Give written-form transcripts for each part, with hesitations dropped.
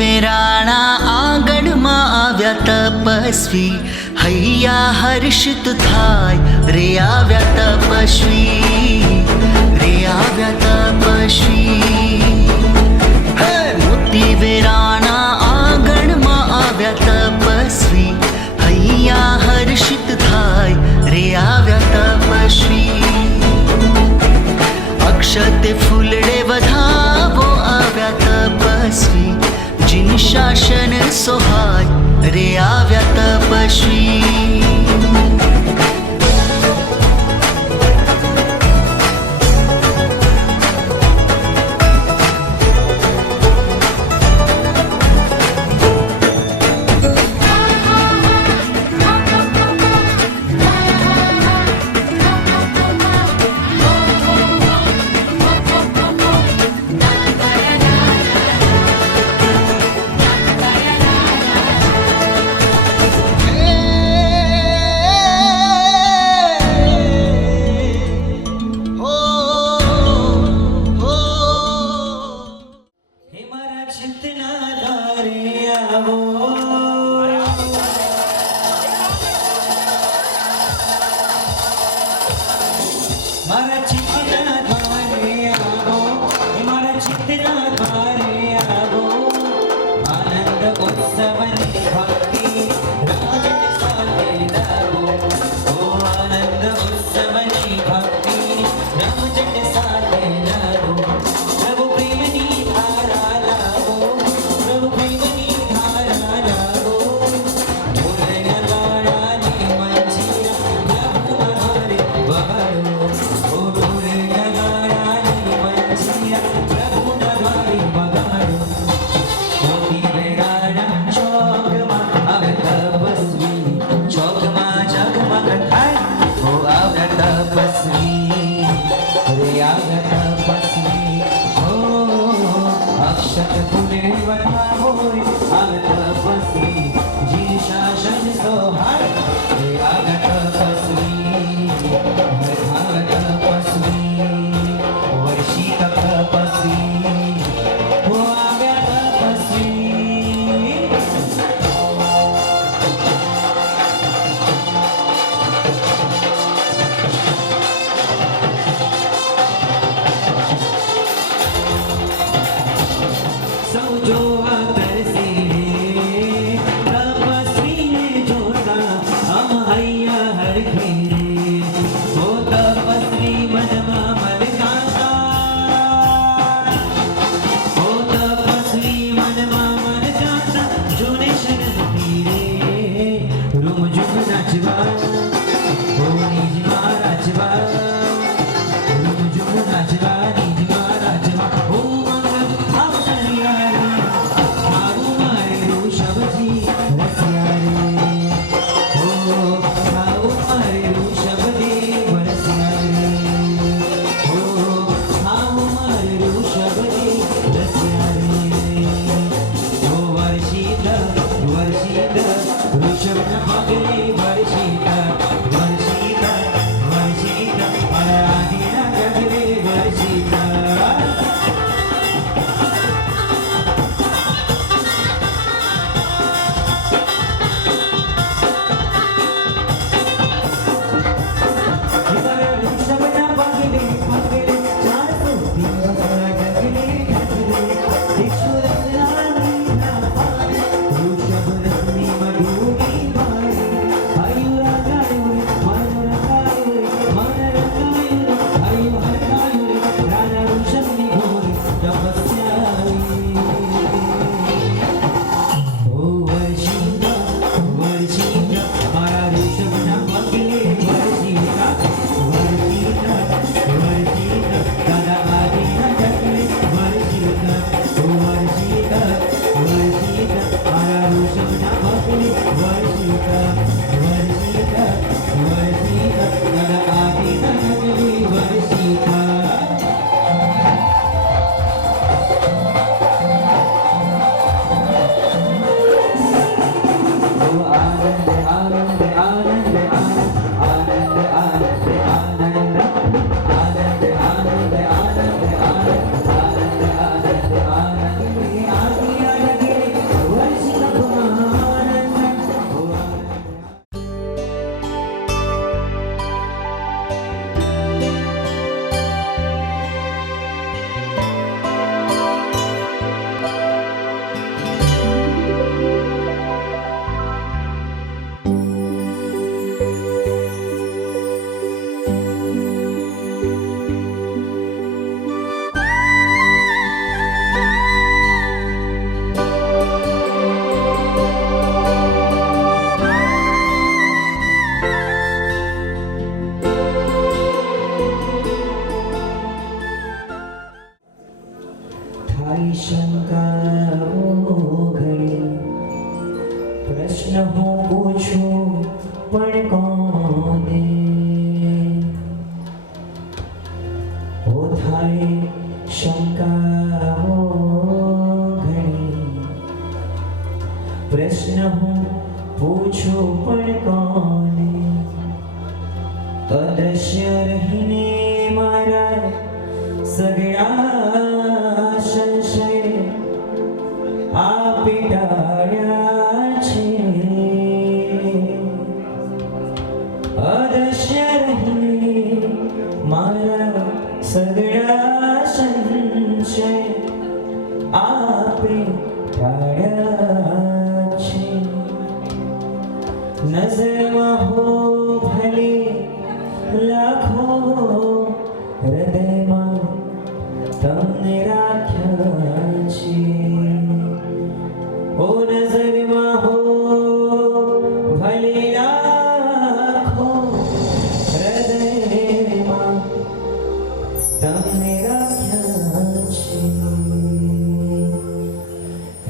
વેરાણા આંગણમાં આવ્યા તપસ્વી, હૈયા હર્ષિત થાય રે આવ્યા તપસ્વી, રે આવ્યા તપસ્વી. હે મોતી વેરાણા આંગણમાં આવ્યા તપસ્વી, હૈયા હર્ષિત થાય રે આવ્યા તપસ્વી. અક્ષતે ફૂલડે વધાવો આવ્યા તપસ્વી, જીન શાસન સોહાય રે આવ્યા તપસ્વી. प्रश्न हूँ पूछूं पण कोने हो थाय शंकाओ घणी प्रश्न हूँ पूछूं पण कोने अदृश्य रहीने मारा सगळा संशय आपे टाळ्या छे अदृश्य रहीने मारा सगळा संशय आपे टाळ्या छे नजરમાં हो भले लाखो हृदयમાં તમને રાખ્યા છે ઓ નજરમાં હો ભલે લાખો હૃદયમાં તમને રાખ્યા છે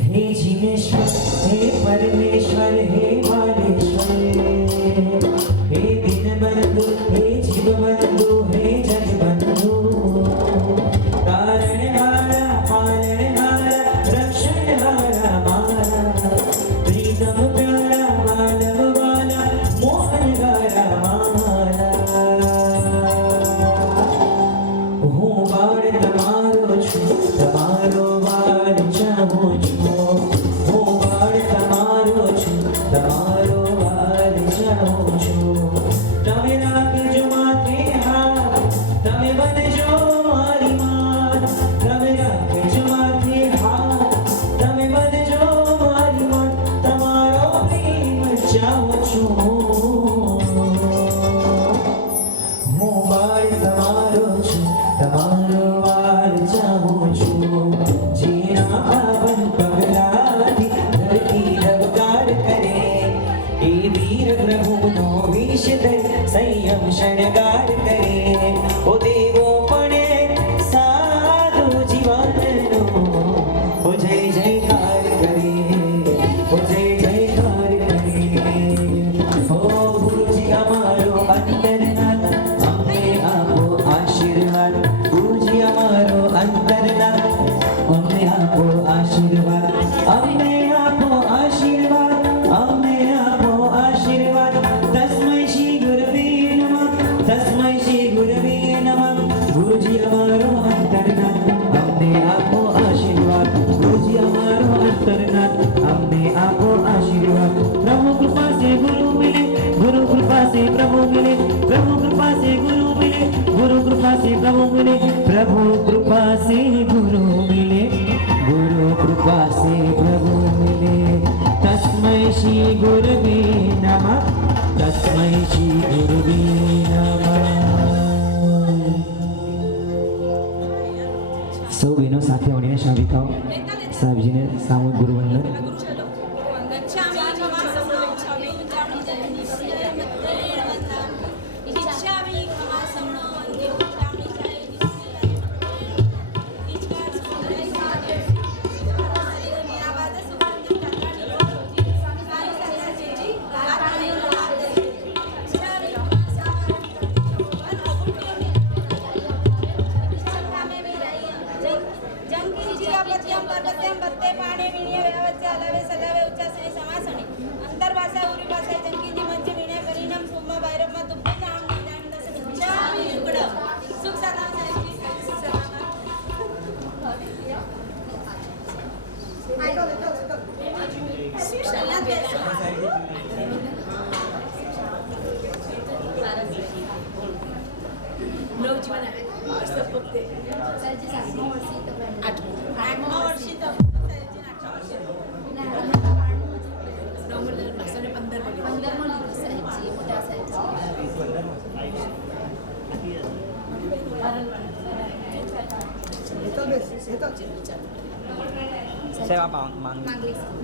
હે જીવેશ્વર હે પરમેશ્વર હે માલેશ્વર हे दीनबंधु हे जीवबंधु हे जगबंधु तारणहारा पालनहारा रक्षणहारा मारा प्रीतम प्यारा मानव वाला मोहनहारा मारा હું બાળ તમારો છું તમારો બાળ ચાહું છું હું બાળ તમારો છું તમારો બાળ ચાહું છું તમે રાખજો માથે હાથ તમે બનજો મારી માત તમે રાખજો માથે હાથ તમે બનજો મારી માત તમારો પ્રેમ ચાહું છું હું બાળ તમારો છું તમારો બાળ ચાહું છું જીના પાવન પગલાથી ધરતી ધબકાર કરે એ વીર પ્રભુનો વેશ ધરી સંયમ શણગાર કરે ઓ દેવો પણ સાધુ જીવનનો ઓ જય જયકાર કરે ઓ જય જયકાર કરે ઓ ગુરુજી અમારો અંતરનાથ અમને આપો આશીર્વાદ ગુરુજી અમારો અંતરનાથ અમને આપો આશીર્વાદ અમને આપો આશીર્વાદ અમને આપો આશીર્વાદ તસ્મૈ શ્રી ગુરવે નમઃ તસ્મૈ શ્રી ગુરવે નમઃ ગુરુજી અમારો અંતરનાથ અમને આપો આશીર્વાદ ગુરુજી અમારો અંતરનાથ અમને આપો આશીર્વાદ પ્રભુ કૃપા से गुरु मिले गुरु कृपा से प्रभु मिले प्रभु कृपा से गुरु मिले गुरु कृपा से प्रभु मिले प्रभु कृपा से गुरु मिले गुरु कृपा से प्रभु मिले तस्मै श्री गुरवे नमः तस्मै श्री गुरवे नमः सौ बहनों સાથે મળીને શાંતિતાઓ સાહેબજીને સામૂહિક ગુરુવંદન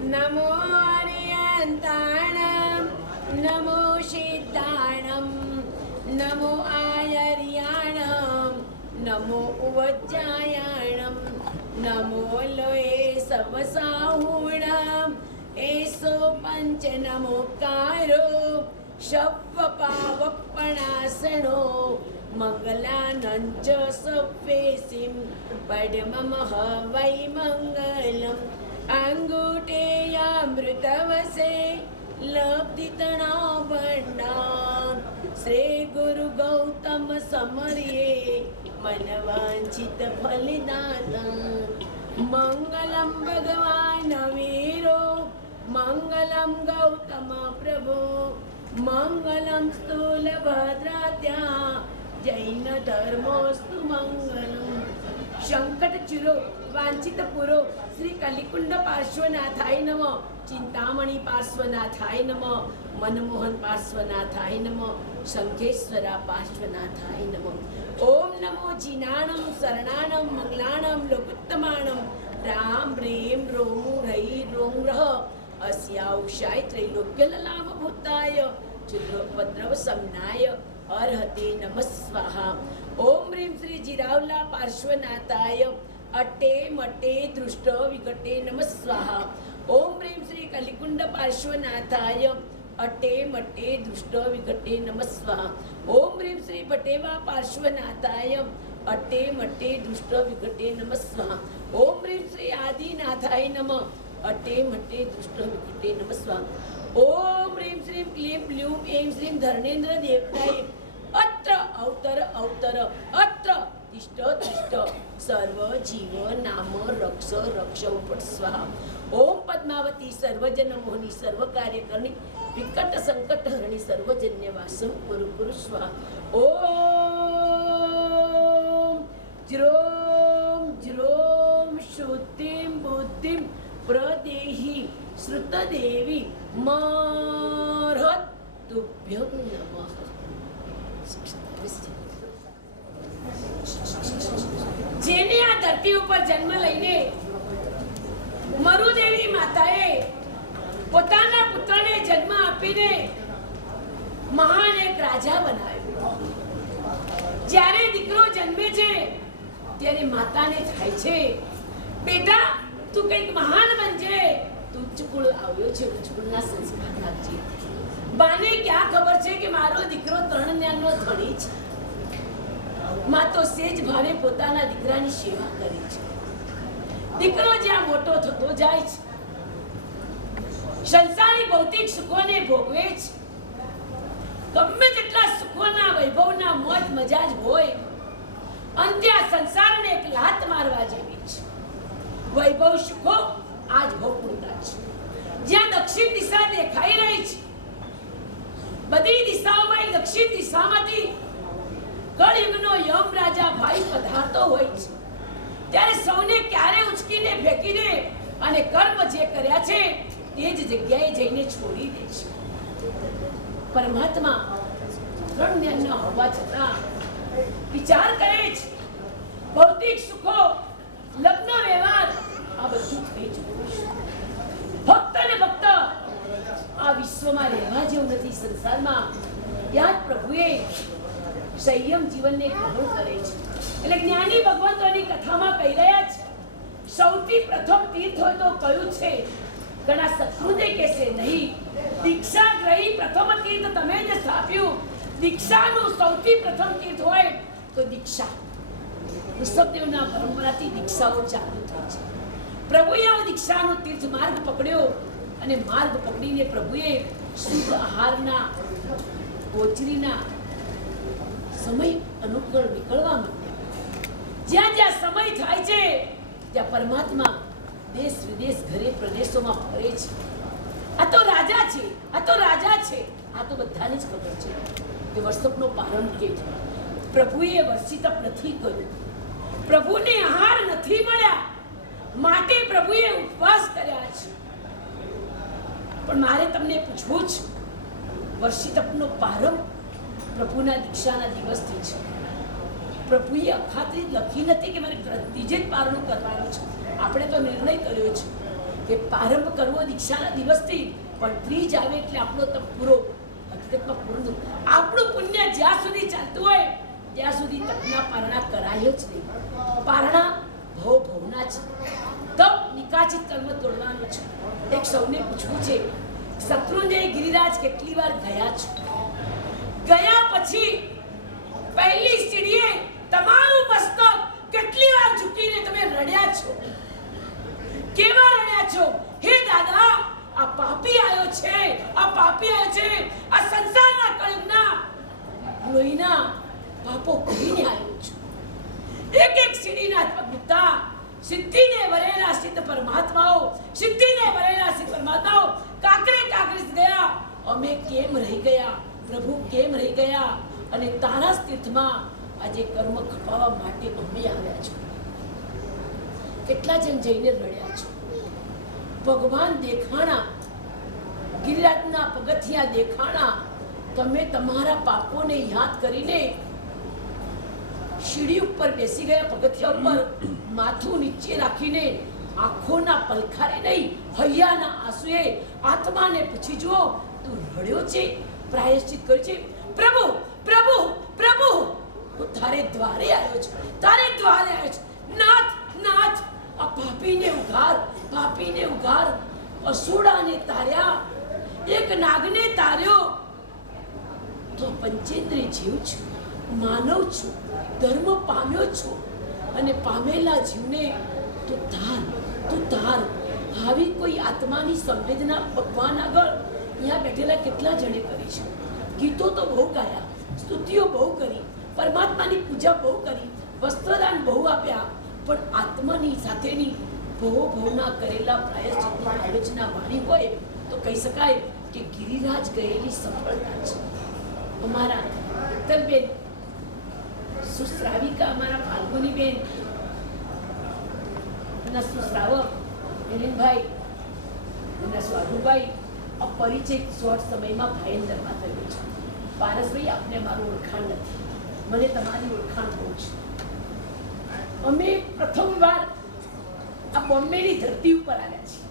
नमो आर्यन्ताणं नमो सिद्धाणं नमो आयर्याणं नमो उवज्जायाणं नमो लोये सवसाहुणं एसो पञ्च પંચ નમોકારો શબ્વપાવપણાસણો મંગલાનંચ સવેસિમ પડમમ હવૈ મંગલમ અંગુઠેયામૃતવસે લબ્ધિતણાવર્ણા શ્રી ગુરુ ગૌતમ સમર્યે મનવાંછિત ફલદાતા મંગલમ ભગવાન વીરો મંગલમ ગૌતમ પ્રભુ મંગલમ સ્થૂલભદ્રાત્યા જૈન ધર્મોસ્તુ મંગલમ સંકટ ચિરો વાંછિત પુરો શ્રી કલિકુંડ પાર્શ્વનાથાય નમઃ ચિંતામણી પાર્શ્વનાથાય નમઃ મનમોહન પાર્શ્વનાથાય નમઃ શંખેશ્વરા પાર્શ્વનાથાય નમઃ ઓમ નમો જીનાણમ શરણાણમ મંગલાણમ લોકોત્તમાણમ રામ રેમ રોમ રૈ રોમ રહ અસ્યાઉષાય ત્રૈલોક્યલલામ ભૂતાય ચુદ્રોપદ્રવ સમનાય અર્હતે નમઃ સ્વાહા ઓમ રીમ શ્રી જીરાવલા પાર્શ્વનાથાય અટે મટે દૃષ્ટ વિકટે નમઃ સ્વાહા ઓમ રીમ શ્રી કલિકુંડ પાર્શ્વનાથાય અટે મટે દૃષ્ટ વિકટે નમઃ સ્વાહા ઓમ રીમ શ્રી ભટેવા પાર્શ્વનાથાય અટે મટે દૃષ્ટ વિકટે નમઃ સ્વાહા ઓમ રીમ શ્રી આદિનાથાય નમઃ અટે મટે દૃષ્ટ વિકટે નમઃ સ્વાહા ઓમ રીમ શ્રીમ ક્લીમ બ્લૂમ એમ શ્રીમ ધર્ણેન્દ્ર દેવતાય અત્ર અવતર અવતર અત્ર તિષ્ઠ તિષ્ઠ સર્વ જીવ નામ રક્ષ રક્ષ ઉપટ સ્વાહા ઓમ પદ્માવતી સર્વજન મોહની સર્વ કાર્યકરણી વિકટ સંકટ હરણી સર્વજન્ય વાસમ કુરુ કુરુ સ્વાહા ઓમ જ્રોમ જ્રોમ શુદ્ધિમ બુદ્ધિમ પ્રદેહી શ્રુતદેવી મર્હત તુભ્યં નમઃ. જેને આ ધરતી ઉપર જન્મ લઈને મરુદેવી માતાએ પોતાના પુત્રને જન્મ આપીને મહાન એક રાજા બનાવ્યો. જ્યારે દીકરો જન્મે છે ત્યારે માતાને થાય છે, બેટા તું કંઈક મહાન બનજે, તું ઉચ્ચકુળ આવ્યો છે, ઉચ્ચકુળના સંસ્કાર રાખજે. બાને ક્યાં ખબર છે કે મારો દીકરો 3 જ્ઞાનનો ધણી છે. માં તો સેજ ભાવે પોતાના દીકરાની સેવા કરે છે. દીકરો જ્યાં મોટો થતો જાય છે, સંસારી ભૌતિક સુખોને ભોગવે છે. ગમે તેટલા સુખોના વૈભવના મોજ મજા જ હોય, અંતે આ સંસારને એક લાત મારવા જેવી છે. વૈભવ સુખો આજ ભોગવતા છે. જ્યાં દક્ષિણ દિશા દેખાઈ રહી છે, બધી દિશાઓમાં દક્ષિણ દિશામાંથી કળયુગનો યમ રાજા ભાઈ પધારતો હોય છે. ત્યારે સૌને ક્યારે ઉચકીને ફેંકીને અને કર્મ જે કર્યા છે તે જ જગ્યાએ જઈને છોડી દે છે. પરમાત્મા 3 જ્ઞાનના હોવા છતાં વિચાર કરે છે, ભૌતિક સુખો, લગ્ન વ્યવહાર આ બધું થઈ ચૂક્યું છે. ભક્ત ને ભક્ત આ વિશ્વમાં રહેવા જેવું નથી. સંસારમાં ત્યાં જ પ્રભુએ સંયમ જીવનને ગ્રહણ કરે છે. એટલે જ્ઞાની ભગવંતોની કથામાં કહી રહ્યા છે, સૌથી પ્રથમ તીર્થ હોય તો કયું છે? ઘણા સત્પુરુષે કહેશે નહીં, દીક્ષા ગ્રહી પ્રથમ તીર્થ તમે જે સ્થાપ્યું, દીક્ષાનું સૌથી પ્રથમ તીર્થ હોય તો દીક્ષા. ઋષભદેવના પરંપરાથી દીક્ષાઓ ચાલુ થઈ છે. પ્રભુએ આ દીક્ષાનો તીર્થ માર્ગ પકડ્યો અને માર્ગ પકડીને પ્રભુએ શુદ્ધ આહારના, ગોચરીના સમય અનુકૂળ નીકળવા માંડ્યા. જ્યાં જ્યાં સમય થાય છે ત્યાં પરમાત્મા દેશ વિદેશ ઘરે પ્રદેશોમાં ફરે છે. આ તો રાજા છે, આ તો રાજા છે, આ તો બધાને જ ખબર છે કે વર્ષપનો પ્રારંભ કે પ્રભુએ વર્ષિતપ નથી કર્યું, પ્રભુને આહાર નથી મળ્યા, માટે પ્રભુએ ઉપવાસ કર્યા છે. પણ મારે તમને પૂછવું છે, વર્ષિતપનો પ્રારંભ પ્રભુના દીક્ષાના દિવસથી છે. પ્રભુએ અખાત્રી લખી નથી કે મારે ત્રીજે જ પારણું કરવાનું છે. આપણે તો નિર્ણય કર્યો છે કે પ્રારંભ કરવો દીક્ષાના દિવસથી, પણ ત્રીજ આવે એટલે આપણો તપ પૂરો. હકીકતમાં પૂરું આપણું પુણ્ય જ્યાં સુધી ચાલતું હોય ત્યાં સુધી તપના પારણા કરાય જ નહીં. પારણા ભવના છે. તપ નિકાચિત કર્મ તોડવાનું છે. એક સૌને પૂછવું છે શત્રુંજય ગિરિરાજ કેટલી વાર ગયા છો? ગયા પછી પહેલી સીડીએ તમારું મસ્તક કેટલી વાર ઝૂકીને તમે રડ્યા છો? કેવા રડ્યા છો? હે દાદા, આ પાપી આવ્યો છે, આ પાપી આવ્યો છે, આ સંસારના કળંકના લોહીના પાપો કરીને આવ્યો છું. એક એક સીડીના પગતા સિદ્ધિને વરેલા સિદ્ધ પરમાત્માઓ, સિદ્ધિને વરેલા સિદ્ધ પરમાત્માઓ કાકરે કાકરી ગયા. અમે કેમ રહી ગયા પ્રભુ, કેમ રહી ગયા? અને તારા તીર્થમાં આજે કર્મ ખપાવવા માટે અમે આવ્યા છો. કેટલા જણ જઈને રડ્યા છો? ભગવાન દેખાણા, ગિરિરાજના પગથિયા દેખાણા. તમે તમારા પાપોને યાદ કરીને સીડી ઉપર બેસી ગયા, પગથિયા ઉપર માથું નીચે રાખીને આંખોના પલખારે નહીં, હૈયાના આંસુએ આત્માને પૂછી જુઓ, તું રડ્યો છે, પ્રાયશ્ચિત કર્યું છે? પ્રભુ પ્રભુ પ્રભુ, હું તારે દ્વારે આવ્યો છું, તારે દ્વારે આવ્યો છું. નાથ નાથ, આ પાપીને ઉઘાર, પાપીને ઉઘાર. અસુડાને તાર્યા, એક નાગને તાર્યો, તો પંચેન્દ્રિય જીવ છું, માનવ છું, ધર્મ પામ્યો છું. અને પામેલા જીવને તું તાર, તું તાર. આવી કોઈ આત્માની સંવેદના ભગવાન આગળ અહીંયા બેઠેલા કેટલા જણે કરી છે? ગીતો તો બહુ ગાયા, સ્તુતિઓ બહુ કરી, પરમાત્માની પૂજા બહુ કરી, વસ્ત્રદાન બહુ આપ્યા, પણ આત્માની સાથેની ભવના કરેલા પ્રાયશ્ચિતની આલોચના વાણી હોય તો કહી શકાય કે ગિરિરાજ ગયેલી સફળતા છે. અમારા વિઠ્ઠલબેન સુશ્રાવિકા, અમારા ફાલ્ગુનીબેન એના સુશ્રાવક મિલિનભાઈ, એના સ્વાધુભાઈ, આ પરિચય શોર્ટ સમયમાં ભાઈન્દરમાં થયો છે. પારસભાઈ, આપને મારું ઓળખાણ નથી, મને તમારી ઓળખાણ બહુ છે. અમે પ્રથમવાર આ બોમ્બેની ધરતી ઉપર આવ્યા છીએ.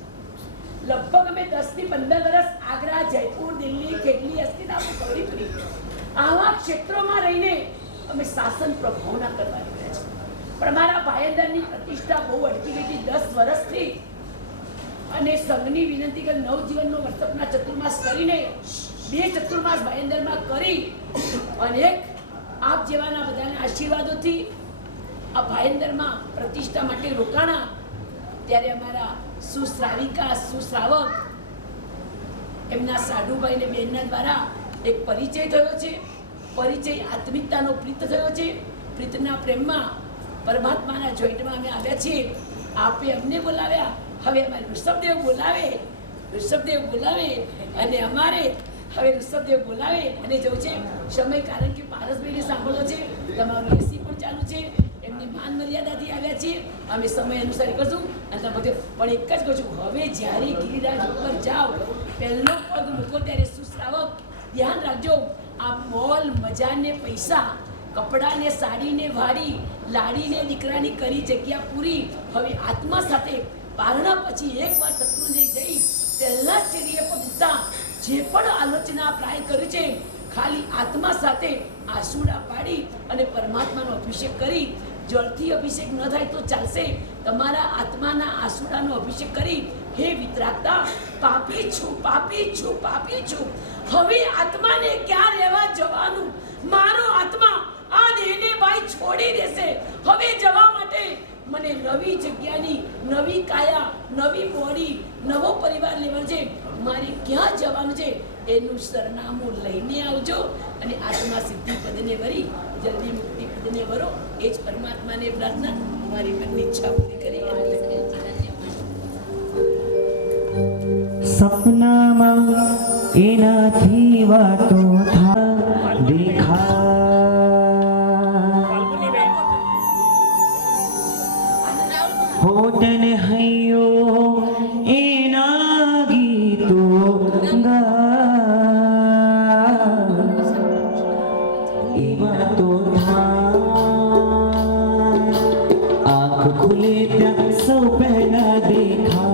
લગભગ અમે 10 થી 15 વર્ષ આગ્રા, જયપુર, દિલ્હી, કેટલી હસ્તિનાપુર, ગૌરીપુરી આવા ક્ષેત્રોમાં રહીને અમે શાસન પ્રભાવના કરવા રહ્યા છીએ. પણ અમારા ભાઈંદરની પ્રતિષ્ઠા બહુ અટકી ગઈ હતી 10 વર્ષથી. અને સંઘની વિનંતી કરી નવજીવનનો વર્તકના ચતુર્માસ કરીને 2 ચતુર્માસ ભાઈંદરમાં કરી અનેક આપ જેવાના બધાના આશીર્વાદોથી આ ભાઈંદરમાં પ્રતિષ્ઠા માટે રોકાણા. ત્યારે અમારા સુશ્રાવિકા, સુશ્રાવક એમના સાડુભાઈ ને બેનના દ્વારા એક પરિચય થયો છે. પરિચય આત્મિકતાનો પ્રીત થયો છે. પ્રીતના પ્રેમમાં પરમાત્માના જોઈન્ટમાં અમે આવ્યા છીએ. આપે અમને બોલાવ્યા, હવે અમારે ઋષભદેવ બોલાવે, ઋષભદેવ બોલાવે અને અમારે હવે ઋષભદેવ બોલાવે અને જવું છે. સમય કારણ કે પારસભાઈને સાંભળો છે, તમારું એસી પણ ચાલુ છે, એમની માન મર્યાદાથી આવ્યા છીએ. અમે સમય અનુસાર કરશું. અને તમે બધે પણ એક જ કહું છું, હવે જ્યારે ગિરિરાજ ઉપર જાઓ, પહેલો પગ મૂકો ત્યારે સુશ્રાવક ધ્યાન રાખજો. આ મોલ મજાને પૈસા, કપડાને સાડીને વાડી, લાડીને દીકરાની કરી જગ્યા પૂરી. હવે આત્મા સાથે પારણા પછી એકવાર શત્રુંજય જઈ પહેલા સીડીએ પગતા જે પણ આલોચના પ્રાય કર્યું છે, ખાલી આત્મા સાથે આસુડા પાડી અને પરમાત્માનો અભિષેક કરી. જળથી અભિષેક ન થાય તો ચાલશે, તમારા આત્માના આસુડાનો અભિષેક કરી, હે વિતરાગતા, પાપી છું, પાપી છું, પાપી છું. હવે આત્માને ક્યાં રહેવા જવાનું? મારો આત્મા આ દેહને ભાઈ છોડી દેશે. હવે જવા માટે મને નવી જગ્યાની, નવી કાયા, નવી બોડી, નવો પરિવાર લેવાનો છે. મારે ક્યાં જવાનું છે એનું સરનામું લઈને આવજો અને આત્મા સિદ્ધિ પદને વરી જલ્દી મુક્તિ પદને વરો. એ જ પરમાત્માને પ્રાર્થના, મારી મનની ઈચ્છા પૂરી કરી. સપનામાં એનાથી વાતો દેખા, હોતને હૈયો એના ગીતો એ વાતો આંખ ખુલે ત્યાં સૌ પહેલા દેખા,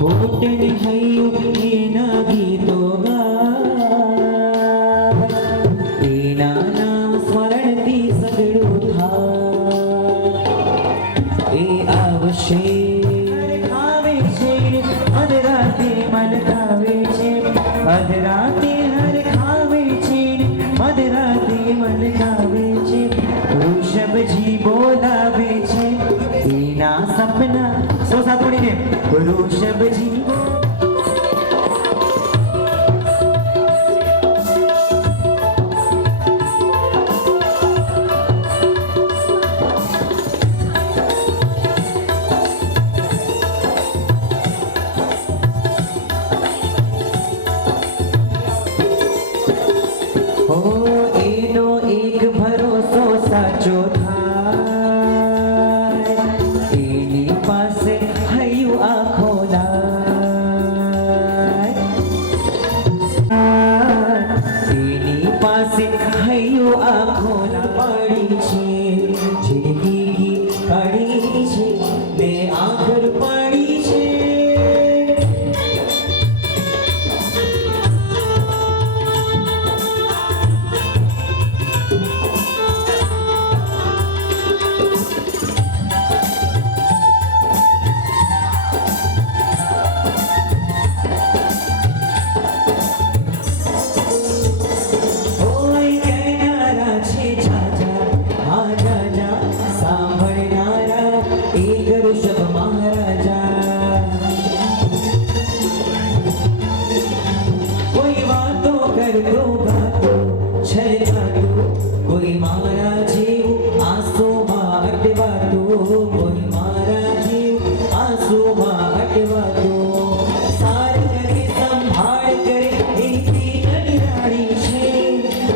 હોતને હૈયો એના ગીતો એના નામ સ્મરણથી સગડું થાય. એ આવશે આવે છે અંધરા મલકાવે છે મધરાતે હર ખાવે છે મધરાતે મલકાવે છે વૃષભજી બોલાવે છે એના સપના સો સાત મળીને વૃષભજી એનો એક ભરોસો સાચો થાય એની પાસે હૈયું આખો લાય એની પાસે હૈયું આખો લાડી છે જિંદગી કાઢી છે ને આખર પાડી છે કોઈ મારા જેવું આંસુમાં અટવાતું કોઈ મારા જેવું આંસુમાં અટવાતું સાર કરે સંભાળ કરે એની નિરાળી છે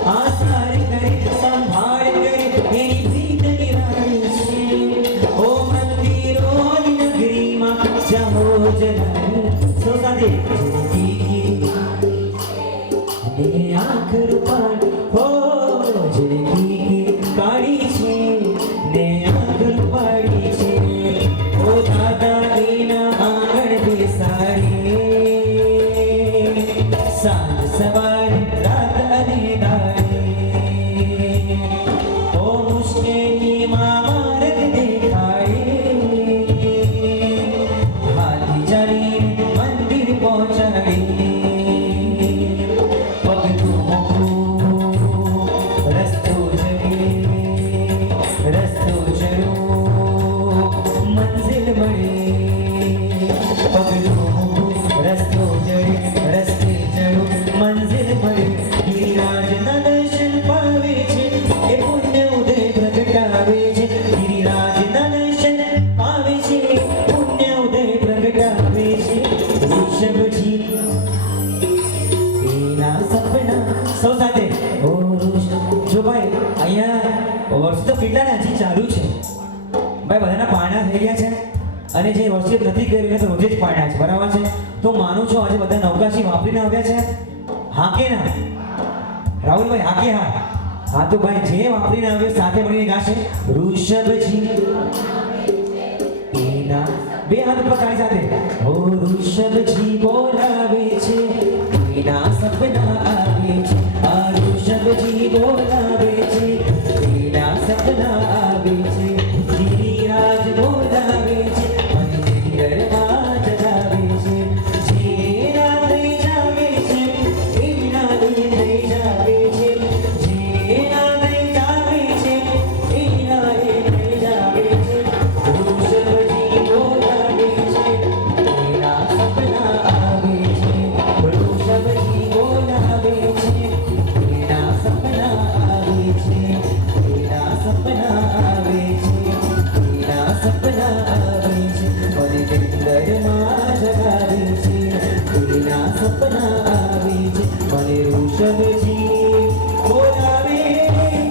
આ સાર કરે સંભાળ કરે એની નિરાળી છે ઓ મંદિરોની નગરીમાં જાઓ જનાની સો સાથે આખર પાડ હો જિંદગી કાઢી છે ને આખર પાડી છે ઓ દાદા એના આંગણ બેસાડે સાંજ સવારે રાત અને દાડે ઓ મુશ્કેલીમાં માર્ગ દેખાડે હાથી ચાલીને મંદિર પહોંચાડે વર્ષ તો કેટલા હજી ચાલુ છે ભાઈ બધાના પારણા થઈ ગયા છે અને જે વર્ષિત નથી કરી તો રોજે જ પારણા છે બરાબર છે તો માનું છું આજે બધા નવકાશી વાપરીને આવ્યા છે હા કે ના રાહુલભાઈ હા કે હા હા તો ભાઈ જે વાપરીને આવ્યો સાથે મળીને ગાશે વૃષભજી એના બે હાથ ઉપર તાળી સાથે ઓ વૃષભજી બોલાવે છે એના સપના આવે છે આ વૃષભજી બોલાવે છે એના સપના આવે છે ગિરિરાજ બોલાવે છે અને ગિરધરમાં જગાવે છે જેના લઈ જાવે છે એના લઈ જાવે છે જેના લઈ જાવે છે એના લઈ જાવે છે વૃષભજી બોલાવે છે એના સપના આવે છે વૃષભજી બોલાવે છે એના સપના આવે છે એના સપના આવે છે એના સપના આવે છે મને નિંદરમાં જગાવે છે એના સપના આવે છે મને વૃષભજી બોલાવે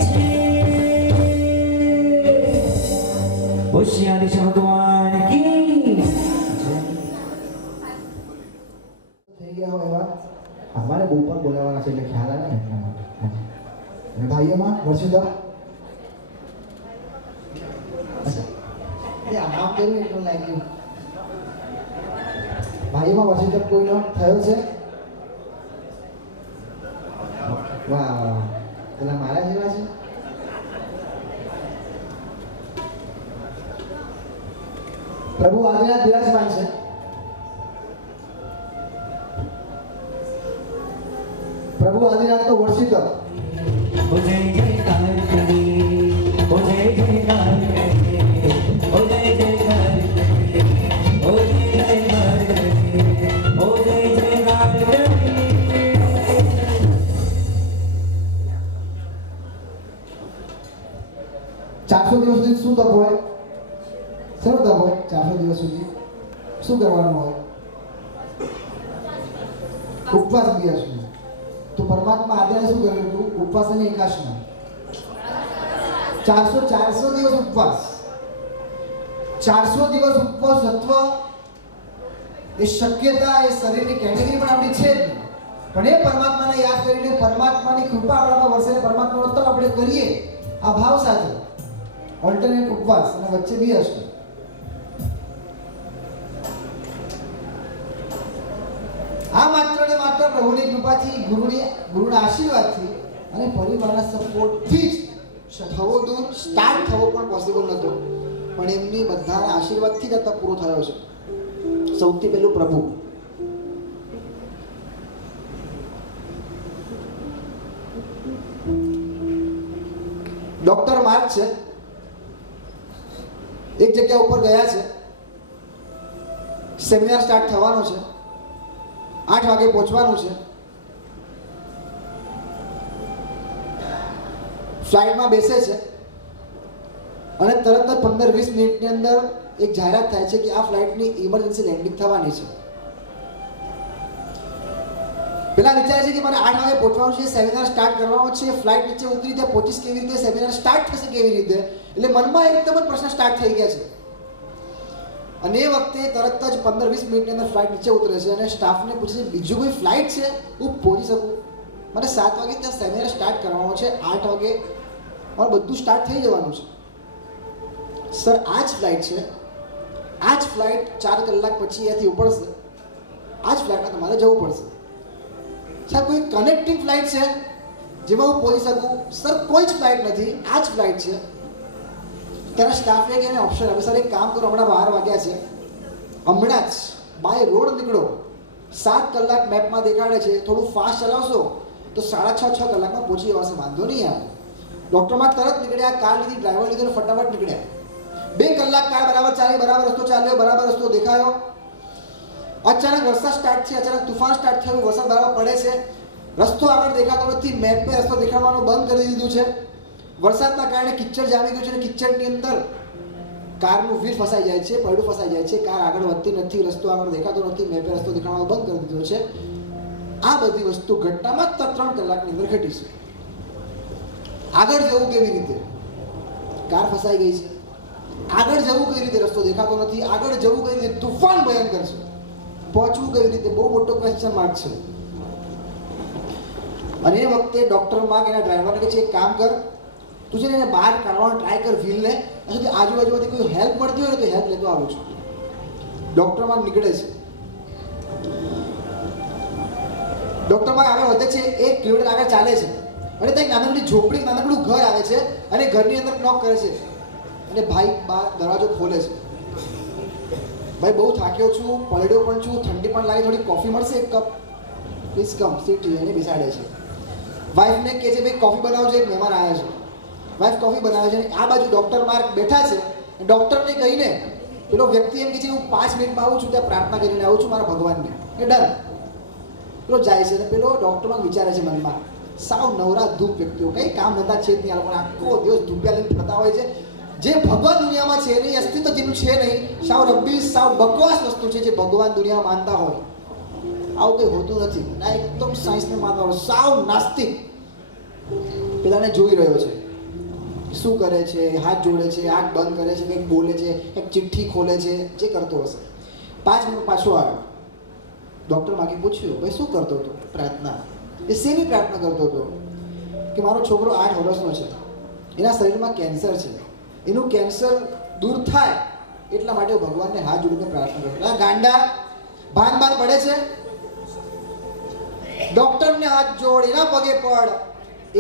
છે હોશિયારી ભગવાન કી થઈ ગયા હોય એવા અમારે બહુ પણ બોલાવવાના છે એટલે ખ્યાલ આવે ને એટલા માટે અને ભાઈઓમાં વર્ષુદા આમ કેવું એટલું લાગ્યું ભાઈઓમાં વર્ષુદા કોઈનો થયો છે વાહ વાહ પેલા મારા જેવા છે પ્રભુ આજના બિરાજમાન છે પ્રભુ આદિનાથ તો વર્ષિત ઓ જય જયકાર કરીએ, ઓ જય જયકાર કરીએ, ઓ જય જયકાર કરીએ, ઓ જય જયકાર કરીએ, ઓ જય જયકાર કરીએ. 400 દિવસ સુધી શું તપ હોય? શેનો તપ હોય? 400 દિવસ સુધી શું કરવાનું હોય? ઉપવાસ દિવસ સુધી. તો પરમાત્મા આદ્યાને શું કર્યું હતું? ઉપવાસ અને એકાશમાં 400 દિવસ ઉપવાસ. 400 દિવસ ઉપવાસ સત્વ એ શક્યતા એ શરીરની કેટેગરી પણ આપણી છે જ નહીં. પણ એ પરમાત્માને યાદ કરીને પરમાત્માની કૃપા આપણામાં વરસે, પરમાત્માનો તપ આપણે કરીએ આ ભાવ સાથે. ઓલ્ટરનેટ ઉપવાસ અને વચ્ચે બી હશે. આ માત્ર ને માત્ર પ્રભુની કૃપાથી, ગુરુના આશીર્વાદથી અને પરિવારના સપોર્ટથી જ થવો દૂર સ્ટાર્ટ થવો પણ પોસિબલ નહોતો. પણ એમની બધાના આશીર્વાદથી જ આ તપ પૂરો થયો છે. સૌથી પહેલું પ્રભુ. ડોક્ટર માર્ક છે, એક જગ્યા ઉપર ગયા છે, સેમિનાર સ્ટાર્ટ થવાનો છે, 8 વાગે પહોંચવાનું છે. ફ્લાઇટમાં બેસે છે અને તરત જ 15-20 મિનિટની અંદર એક જાહેરાત થાય છે કે આ ફ્લાઇટની ઇમરજન્સી લેન્ડિંગ થવાની છે. પેલા વિચારે છે કે મારે 8 વાગે પહોંચવાનું છે, સેમિનાર સ્ટાર્ટ કરવાનો છે, ફ્લાઇટ નીચે ઉતરી ત્યાં પહોંચીશ કેવી રીતે, સેમિનાર સ્ટાર્ટ થશે કેવી રીતે. એટલે મનમાં એકદમ જ પ્રશ્ન સ્ટાર્ટ થઈ ગયા છે. અને એ વખતે તરત જ 15-20 મિનિટની અંદર ફ્લાઇટ નીચે ઉતરે છે અને સ્ટાફને પૂછે છે બીજું કોઈ ફ્લાઇટ છે હું પહોંચી શકું? મને 7 વાગે ત્યાં સેમિનાર સ્ટાર્ટ કરવાનો છે, 8 વાગે મારે બધું સ્ટાર્ટ થઈ જવાનું છે. સર આ જ ફ્લાઇટ છે, આ જ ફ્લાઇટ 4 કલાક પછી અહીંયાથી ઉપડશે, આ જ ફ્લાઇટમાં તમારે જવું પડશે. સર કોઈ કનેક્ટિંગ ફ્લાઇટ છે જેમાં હું પહોંચી શકું? સર કોઈ જ ફ્લાઇટ નથી, આ જ ફ્લાઇટ છે. ત્યારે સ્ટાફે એને ઓપ્શન આપ્યો, સર એક કામ કરો, હમણાં 12 વાગ્યા છે, હમણાં જ બાય રોડ નીકળો, 7 કલાક મેપમાં દેખાડે છે, થોડું ફાસ્ટ ચલાવશો તો 6.5 કલાકમાં પહોંચી જવાશે, વાંધો નહીં આવે. ડૉક્ટરમાં તરત નીકળ્યા, કાર લીધી, ડ્રાઈવર લીધો, ફટાફટ નીકળ્યા. 2 કલાક કાર બરાબર ચાલી, બરાબર રસ્તો ચાલ્યો, બરાબર રસ્તો દેખાયો. અચાનક વરસાદ સ્ટાર્ટ છે, અચાનક તુફાન સ્ટાર્ટ થયું, વરસાદ બરાબર પડે છે, રસ્તો આગળ દેખાતો નથી, મેપ પર રસ્તો દેખાડવાનું બંધ કરી દીધું છે. વરસાદના કારણે કિચડ જામી ગયું છે અને કિચડની અંદર કારનું વ્હીલ ફસાઈ જાય છે, પૈડું ફસાઈ જાય છે, કાર આગળ વધતી નથી, રસ્તો આગળ દેખાતો નથી, મેપે રસ્તો દેખાડવાનો બંધ કરી દીધો છે. આ બધી વસ્તુ ઘટનામાં 3 કલાકની અંદર ઘટી છે. આગળ જવું કેવી રીતે? કાર ફસાઈ ગઈ છે. આગળ જવું કઈ રીતે? રસ્તો દેખાતો નથી. આગળ જવું કઈ રીતે? તુફાન ભયંકર છે. પહોંચવું કઈ રીતે? બહુ મોટો ક્વેશ્ચન માર્ક છે. અને એ વખતે ડોક્ટર માર્ક એના ડ્રાઈવરને કહે છે એક કામ કર, તું છે ને એને બહાર કાઢવાનો ટ્રાય કર વ્હીલને, અને આજુબાજુમાંથી કોઈ હેલ્પ મળતી હોય ને તો હેલ્પ લેતો આવું છું. ડોક્ટર માર્ક નીકળે છે. ડોક્ટર માર્ક આગળ વધે છે, 1 કિલોમીટર આગળ ચાલે છે અને ત્યાં નાનકડી ઝોપડી, નાનકડું ઘર આવે છે અને ઘરની અંદર નોક કરે છે અને ભાઈ બહાર દરવાજો ખોલે છે. ભાઈ બહુ થાક્યો છું, પલડ્યો પણ છું, ઠંડી પણ લાગે, થોડી કોફી મળશે 1 કપ? પ્લીઝ કમ સીટ એને બેસાડે છે. વાઈફને કહે છે ભાઈ કોફી બનાવજો, એક મહેમાન આવ્યા છે. વાઈફ કોફી બનાવે છે. આ બાજુ ડૉક્ટર માર્ક બેઠા છે. ડૉક્ટરને કહીને પેલો વ્યક્તિ એમ કહે છે હું 5 મિનિટમાં આવું છું, ત્યાં પ્રાર્થના કરીને આવું છું મારા ભગવાનને. એ ડન. પેલો જાય છે અને પેલો ડૉક્ટર માર્ક વિચારે છે મનમાં, સાવ નવરા ધૂપ વ્યક્તિઓ, કંઈ કામ ધંધા છે જ નહીં, આ લોકોને આખો દિવસ ધૂપિયા લઈને ફરતા હોય છે. જે ભગવાન દુનિયામાં છે નહીં, અસ્તિત્વ જેનું છે નહીં, સાવ રબ્બી, સાવ બકવાસ વસ્તુ છે. જે ભગવાન દુનિયામાં માનતા હોય આવું કંઈ હોતું નથી. ના એકદમ સાયન્સને માનતા હોય, સાવ નાસ્તિક. પેલાને જોઈ રહ્યો છે શું કરે છે, હાથ જોડે છે, આંખ બંધ કરે છે, કંઈક બોલે છે, કંઈક ચિઠ્ઠી ખોલે છે, જે કરતો હશે. 5 મિનિટ પાછો આવ્યો. ડૉક્ટર માગી પૂછ્યું ભાઈ શું કરતો હતો? પ્રાર્થના. એ શેની પ્રાર્થના કરતો હતો? કે મારો છોકરો 8 વર્ષનો છે, એના શરીરમાં કેન્સર છે, એનું કેન્સર દૂર થાય એટલા માટે હું ભગવાનને હાથ જોડીને પ્રાર્થના કરતો. આ ગાંડા ભાન પડે છે. ડૉક્ટરને હાથ જોડ, એના પગે પડ,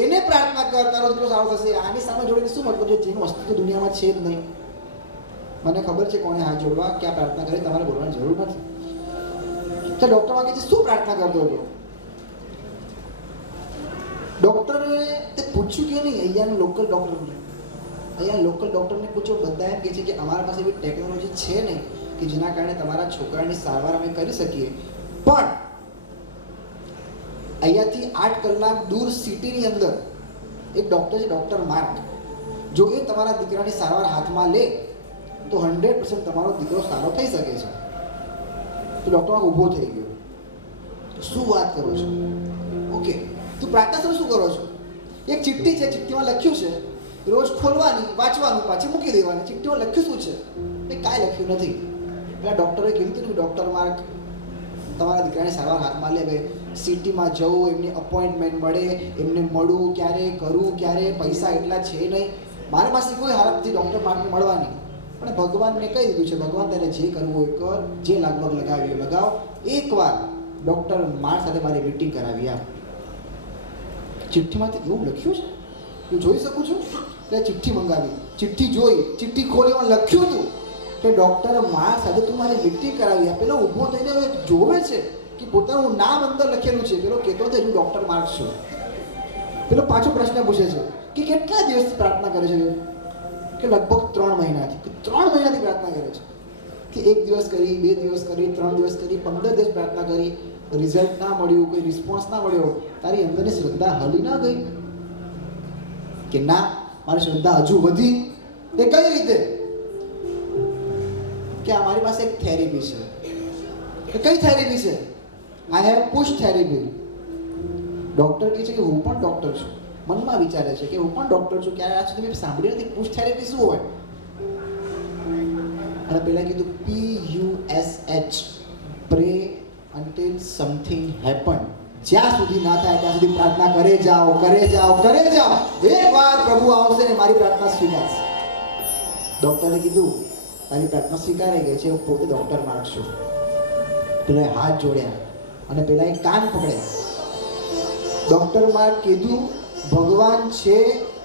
એને પ્રાર્થના કર, તારો દીકરો સારો થશે. આની સામે જોડીને શું મતલબ છે જેનું અસ્તિત્વ દુનિયામાં છે જ નહીં? મને ખબર છે કોને હાથ જોડવા, ક્યાં પ્રાર્થના કરી, તમારે બોલવાની જરૂર નથી. તો ડૉક્ટર માગે છે શું પ્રાર્થના કરતો હતો? ડૉક્ટરે તે પૂછ્યું કે નહીં, અહીંયાના લોકલ ડૉક્ટરને પૂછ્યું. બધા એમ કહે છે કે અમારા પાસે એવી ટેકનોલોજી છે નહીં કે જેના કારણે તમારા છોકરાની સારવાર અમે કરી શકીએ. પણ અહીંયાથી 8 કલાક દૂર સિટીની અંદર એક ડૉક્ટર છે, ડૉક્ટર માર્ક. જો એ તમારા દીકરાની સારવાર હાથમાં લે તો 100% તમારો દીકરો સારો થઈ શકે છે. તો ડૉક્ટર ઊભો થઈ ગયો. શું વાત કરો છો? ઓકે, તું પ્રાર્થના શું કરો છો? એક ચિઠ્ઠી છે, ચિઠ્ઠીમાં લખ્યું છે રોજ ખોલવાની, વાંચવાનું, પાછી મૂકી દેવાની. ચિઠ્ઠીમાં લખ્યું શું છે? મેં કાંઈ લખ્યું નથી. પેલા ડૉક્ટરે કીધું હતું કે ડૉક્ટર માર્ક તમારા દીકરાની સારવાર હાથમાં લે. હવે સિટીમાં જવું, એમની અપોઇન્ટમેન્ટ મળે, એમને મળવું ક્યારે, કરવું ક્યારે, પૈસા એટલા છે નહીં. મારા પાસે કોઈ હાલત નથી ડૉક્ટર માર્કને મળવાની. પણ ભગવાનને કહી દીધું છે, ભગવાન તારે જે કરવું હોય કર, જે લાગવગ લગાવી હોય લગાવ. એકવાર ડૉક્ટર માર્ક સાથે મારી મીટિંગ કરાવી આપ. ચિઠ્ઠીમાંથી એવું લખ્યું છે, હું જોઈ શકું છું. એટલે ચિઠ્ઠી મંગાવી, ચિઠ્ઠી જોઈ, ચિઠ્ઠી ખોલીમાં લખ્યું હતું કે ડૉક્ટર માર્ક સાથે તું મારી મીટિંગ કરાવી આપ. પેલો ઊભો થઈને હવે જોવે છે કે પોતાનું નામ અંદર લખેલું છે. પેલો કહેતો હતો હું ડૉક્ટર માર્ક છું. પેલો પાછો પ્રશ્ન પૂછે છે કે કેટલા દિવસથી પ્રાર્થના કરે છે? કે લગભગ 3 મહિનાથી. કે 3 મહિનાથી પ્રાર્થના કરે છે. કે 1 દિવસ કરી, 2 દિવસ કરી, 3 દિવસ કરી, 15 દિવસ પ્રાર્થના કરી, રિઝલ્ટ ના મળ્યું, કોઈ રિસ્પોન્સ ના મળ્યો. તારી અંદરની શ્રદ્ધા હલી ના ગઈ? કે ના, મારી શ્રદ્ધા હજુ વધી. એ કઈ રીતે? કે અમારી પાસે એક થેરેપી છે. કે કઈ થેરેપી છે? I have push therapy. Doctor કહે છે કે હું પણ ડૉક્ટર છું. મનમાં વિચારે છે કે હું પણ ડૉક્ટર છું. ક્યારે આજ સુધી મેં સાંભળ્યું નથી પુશ થેરેપી શું હોય. અને પહેલાં કીધું PUSH, પ્રે until something happen. જ્યાં સુધી ના થાય ત્યાં સુધી પ્રાર્થના કરે જાઓ, કરે જાઓ, કરે જાઓ. એક વાર પ્રભુ આવશે ને મારી પ્રાર્થના સ્વીકારશે. ડૉક્ટરે કીધું તારી પ્રાર્થના સ્વીકારાઈ ગઈ છે, હું પોતે ડૉક્ટર માર્ક છું. પેલા હાથ જોડ્યા અને પેલા એક કાન પકડ્યા. ડૉક્ટર માર્ક કીધું ભગવાન છે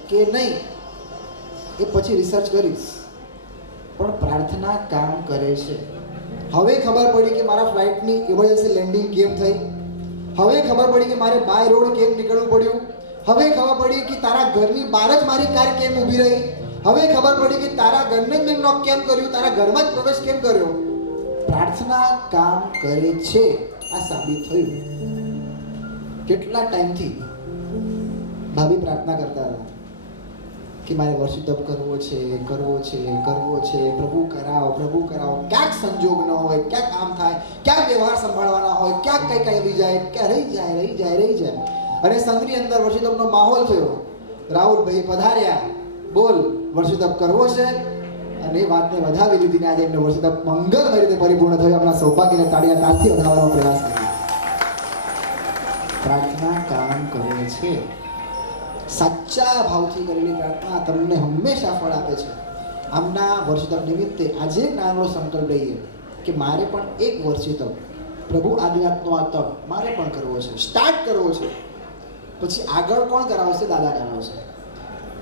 કે નહીં એ પછી રિસર્ચ કરીશ, પણ પ્રાર્થના કામ કરે છે. હવે ખબર પડી કે મારા ફ્લાઇટની ઇમરજન્સી લેન્ડિંગ કેમ થઈ. હવે ખબર પડી કે મારે બાય રોડ કેમ નીકળવું પડ્યું. હવે ખબર પડી કે તારા ઘરની બહાર જ મારી કાર કેમ ઊભી રહી. હવે ખબર પડી કે તારા ઘરને જ મેં નોક કેમ કર્યું, તારા ઘરમાં જ પ્રવેશ કેમ કર્યો. પ્રાર્થના કામ કરે છે, આ સાબિત થયું. કેટલા ટાઈમથી ભાભી પ્રાર્થના કરતા હતા કે મારે વર્ષી તપ કરવો છે, કરવો છે, કરવો છે, પ્રભુ કરાવો, પ્રભુ કરાવો. ક્યાંક સંજોગ ન હોય, ક્યાંક આમ થાય, ક્યાંક વ્યવહાર સંભાળવાના હોય, ક્યાંક કઈ કઈ આવી જાય, ક્યાં રહી જાય. અને સંઘની અંદર વર્ષી તપનો માહોલ થયો. રાહુલભાઈ પધાર્યા, બોલ વર્ષી તપ કરવો છે. અને એ વાતને વધાવી લીધી ને આજે એમને વર્ષી તપ મંગલમય રીતે પરિપૂર્ણ થયો. આપણા સૌભાગ્યને તાળીયા તાલથી વધારવાનો પ્રયાસ કર્યો. પ્રાર્થના કામ કરે છે. સાચા ભાવથી કરેલી પ્રાર્થના તમને હંમેશા ફળ આપે છે. આમના વર્ષી તપ નિમિત્તે આજે એક નાનો સંકલ્પ લઈએ કે મારે પણ એક વર્ષી તપ, પ્રભુ આદિનાથનો આ તપ મારે પણ કરવો છે, સ્ટાર્ટ કરવો છે. પછી આગળ કોણ કરાવશે? દાદા કરાવશે.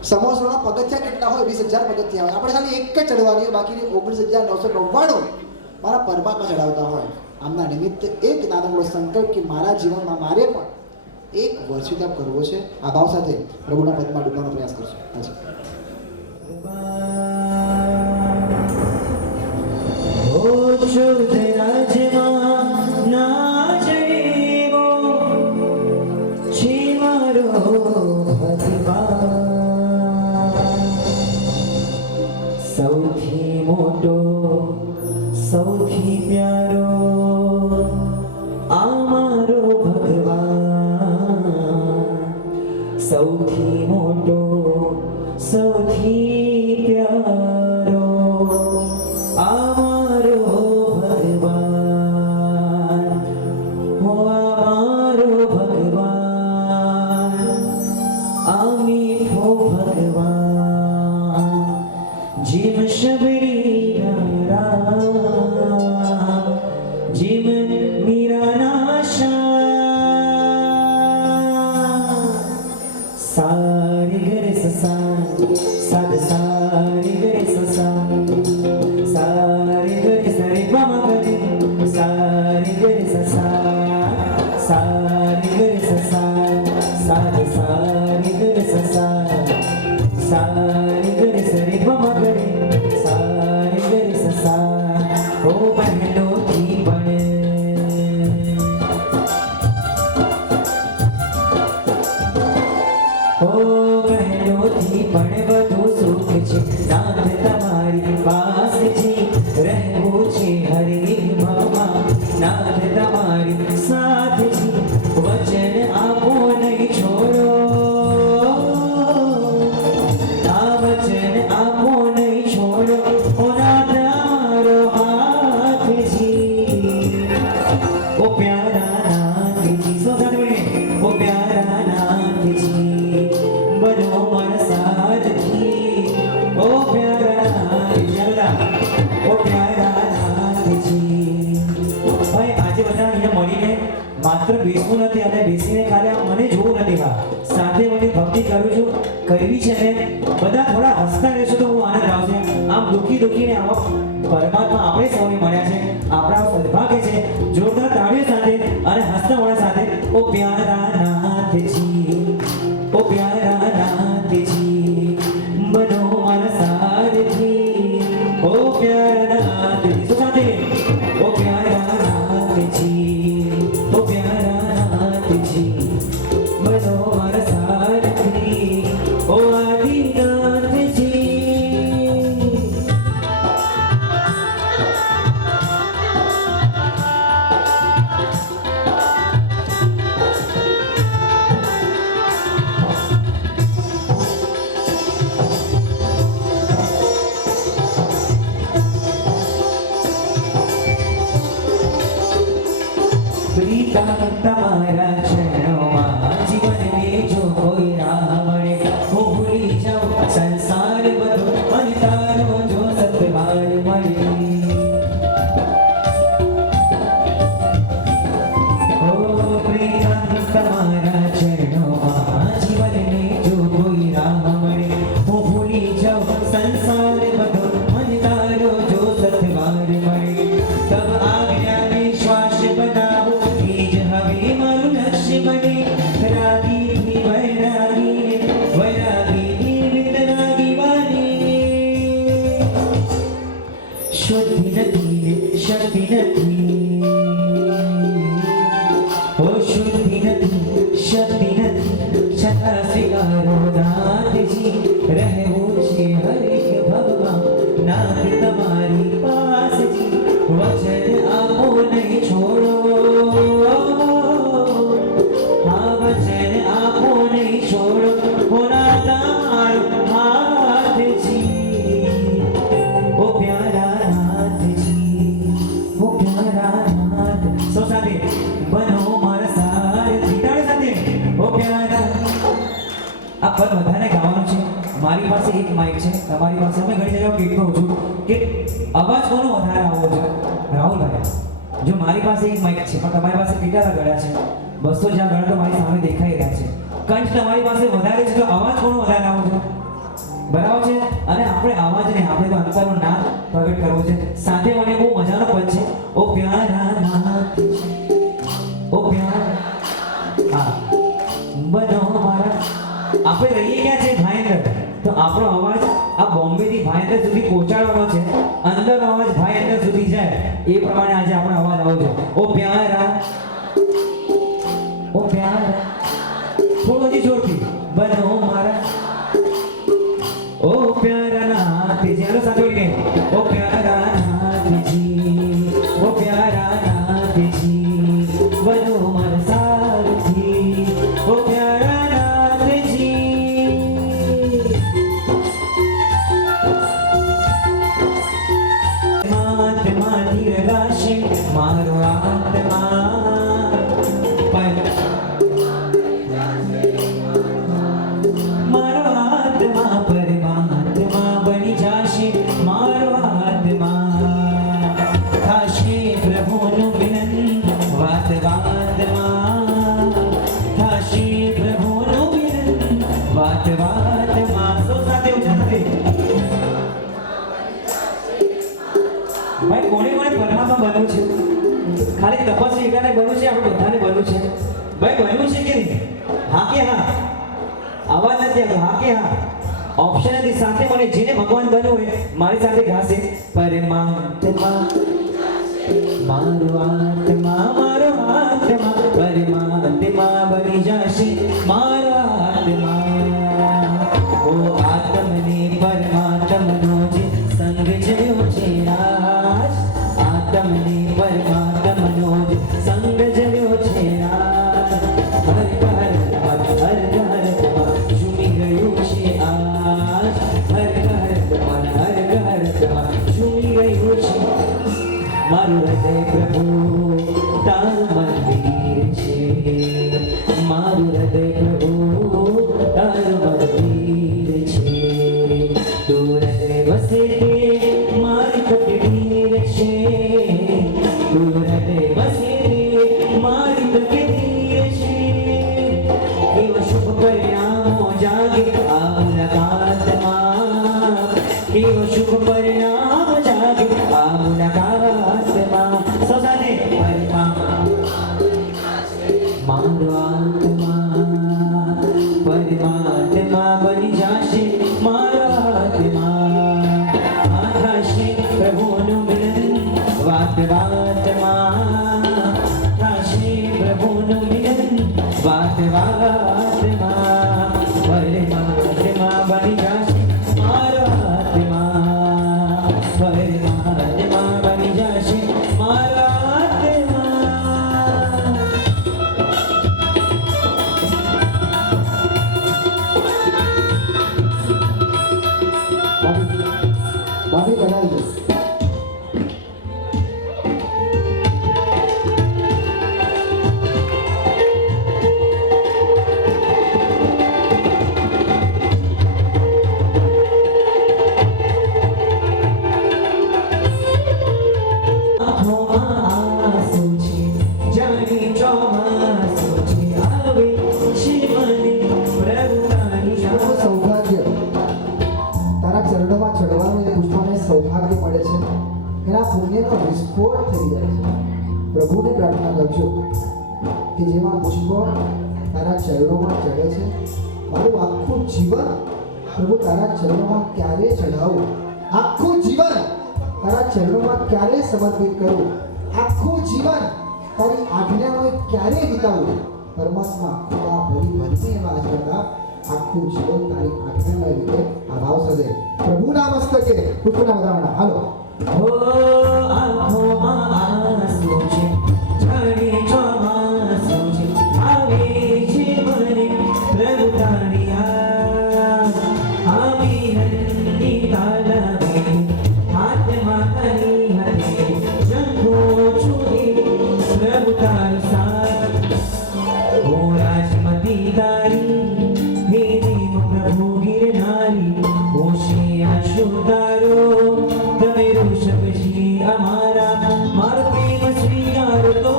સમોસાના પગથિયા કેટલા હોય? 20,000 પગથિયા હોય. આપણે ખાલી એક જ ચડવાની હોય, બાકીની 19,999 મારા પરમાત્મા ચડાવતા હોય. આમના નિમિત્તે એક નાનકડો સંકલ્પ કે મારા જીવનમાં મારે પણ એક વર્ષી તપ કરવો છે. આ ભાવ સાથે પ્રભુના પદમાં ડૂબવાનો પ્રયાસ કરશો. સૌથી મોટો, સૌથી પ્યારો અમારો ભગવાન. સૌથી મોટો, સૌથી પ્યારો અમારો ભગવાન. હો અમારો ભગવાન, આ મીઠો ભગવાન. જીમ શબરી રામ, જીમ મીરાના શામ. સારી ગરે સસા, સાદ સારી ગરે સસા, સારી ગરે સરે મમ ગરે, સારી ગરે સસા, સારી ગરે સસા, સાદ સારી તમારી સાથે જી વચન આપો નહીં છોડો આ વચન આપો નહીં છોડો ઓના તમારો હાથ જી ઓ પ્યારા નાથજી સો સાથે ઓ પ્યારા નાથજી બનો મારા સારથી ઓ પ્યારા નાથજી ઓ પ્યારા નાથજી ભાઈ આજે બધા અહીંયા મળીને માત્ર બેસવું નથી અને બેસીને ખાલી આમ મને જોવું નથી હા સાથે મને ભક્તિ કરું છું કરવી છે ને બધા થોડા હસતા રહેશો તો હું આનંદ આવશે આમ દુખીને આવા પરમાત્મા આપણે સૌને મળ્યા છે આપણા સદભાગ્ય છે જોરદાર તાળીઓ સાથે અને હસતા મોઢા સાથે ઓ પ્યારા નાથજી ઓ પ્યારા નાથજી બનો મારા સારથી ઓ પ્યારા નાથજી તો સાથે ઓ પ્યારા નાથજી ઓ પ્યારા નાથજી બનો મારા સારથી ઓ આદિનાથજી પ્રીતા તમારા ચરણોમાં જીવન મેં જો કોઈ રાહ મળે હું ભૂલી જાઉં સંસાર બધો અને તારો જો સતવાળ મળે ઓ પ્રીતા તમારા ચરણોમાં જીવન મેં જો કોઈ રાહ મળે હું ભૂલી જાઉં સંસાર બધો અને તારો જો સતવાળ મળે તબ આજ્ઞાને શ્વાસ બનાવો હવે મારું લક્ષ્ય બને રાગી વૈરાગી વૈરાગી વિતરાગી વાણી શુદ્ધિ નથી શક્તિ નથી ઓ શુદ્ધિ નથી શક્તિ નથી છતાં સ્વીકારો નાથજી રહેવું છે હરેક ભવમાં નાથ તમારી પાસજી વચન આપો નહીં છોડો વચન આપો નહીં છોડો હોના તમારો હાથજી ઓ પ્યારા નાથજી ઓ પ્યારા નાથ સૌ સાથે બનો મારા સારથી તાળી સાથે ઓ પ્યારા આ પદ બધાને ગાવાનું છે મારી પાસે એક માઇક છે તમારી પાસે અમે ઘણી જગ્યાએ કીધું છું કે અવાજ કોનો વધારે આવવો છે રાહુલભાઈ જો મારી પાસે એક માઇક છે પણ તમારી પાસે કેટલા ગળ્યા છે 200 જ્યાં ગણા તો મારી સામે દેખાઈ રહ્યા છે કંઠ તમારી પાસે વધારે છે તો અવાજ કોનો વધારે આવો છે બરાબર છે અને આપણે અવાજને આપણે તો અંતરનો નાદ પ્રગટ કરવો છે સાથે મને બહુ મજાનો પદ છે ઓ પ્યારા નાથ ઓ પ્યારા હા બનો મારા આપણે રહીએ ક્યાં છે ભાઈન્દર તો આપણો અવાજ આ બોમ્બે થી ભાઈન્દર સુધી પહોંચાડવાનો છે અંદરનો અવાજ ભાઈન્દર સુધી જાય એ પ્રમાણે આજે આપણો અવાજ આવો છે ઓ પ્યારા ઓ પ્યારા થોડું હજી જોરથી બનો મારા ઓ પ્યારા નાથજી ચાલો સાથે મળીને ઓ પ્યારા નાથજી ઓ પ્યારા નાથજી બનો મારા સારથી ઓ પ્યારા નાથજી આત્માથી રગાશે મારો આત્મા મારો આત્મા પરમાત્મા બની જશે મારો આત્મા થશે પ્રભુનું વિનંદ વાત વાતમાં થશે પ્રભુનું વિનંદ વાત વાતમાં સૌ સાથે ઉઠાવે ભાઈ કોને કોને પરમાત્મા બનવું છે ખાલી તપસ્વી એકલાને બનવું છે આપણે બધાને બનવું છે ભાઈ બનવું છે કે નહીં હા કે હા આવાજ નથી આવતો હા કે હા ઓપ્શન નથી સાથે મને જેને ભગવાન બનવું હોય મારી સાથે ગાશે પરમાત્મા મારો આત્મા પરમાત્મા બની જશે મારો આત્મા ઓ આત્મને પરમાત્મનો જે સંગ જયો છે આજ આત્મને પરમાત્મનો જે સંગ વાત વાતમાં ભલે માતમાં બની જશે મારા હાથમાં ભલે માતમાં બની જશે મારા હાથમાં ભાભી બનાવી દો. આંખોમાં આંસુ છે જાણે ચોમાસું છે આવે છે મને પ્રભુ તારી એનું સૌભાગ્ય તારા ચરણોમાં ચડવાનું એ પુષ્પને સૌભાગ્ય મળે છે. એના પુણ્યનો વિસ્ફોટ થઈ જાય છે. પ્રભુને પ્રાર્થના કરજો કે જેમાં પુષ્પો તારા ચરણોમાં ચડે છે મારું આખું જીવન પ્રભુ તારા ચરણોમાં ક્યારે ચઢાવું, આખું જીવન તારા ચરણોમાં ક્યારે સમર્પિત કરું, આખું જીવન તારી આજ્ઞામાં ક્યારે વિતાવું. પરમાત્મા ખુદા ભરી ભરીને એવા આશીર્વાદ આપ. આખું જીવન તારી આજ્ઞામાં રીતે આ ભાવ સદે પ્રભુના મસ્તકે પુષ્પના વધામણા. હાલો હો આંખોમાં આંસુ છે જાણે ચોમાસું છે આવે છે મને પ્રભુ તારી યાદ આવીનની તાલમે હાથમાં તારી હથે જંખો છુએ પ્રભુ તારું સાથ હો રાજમતી તારી હે દેવ પ્રભુ ગિરનારી હોશિયાર શું તારો તમે ઋષભજી અમારા મારો પ્રેમ સ્વીકાર તો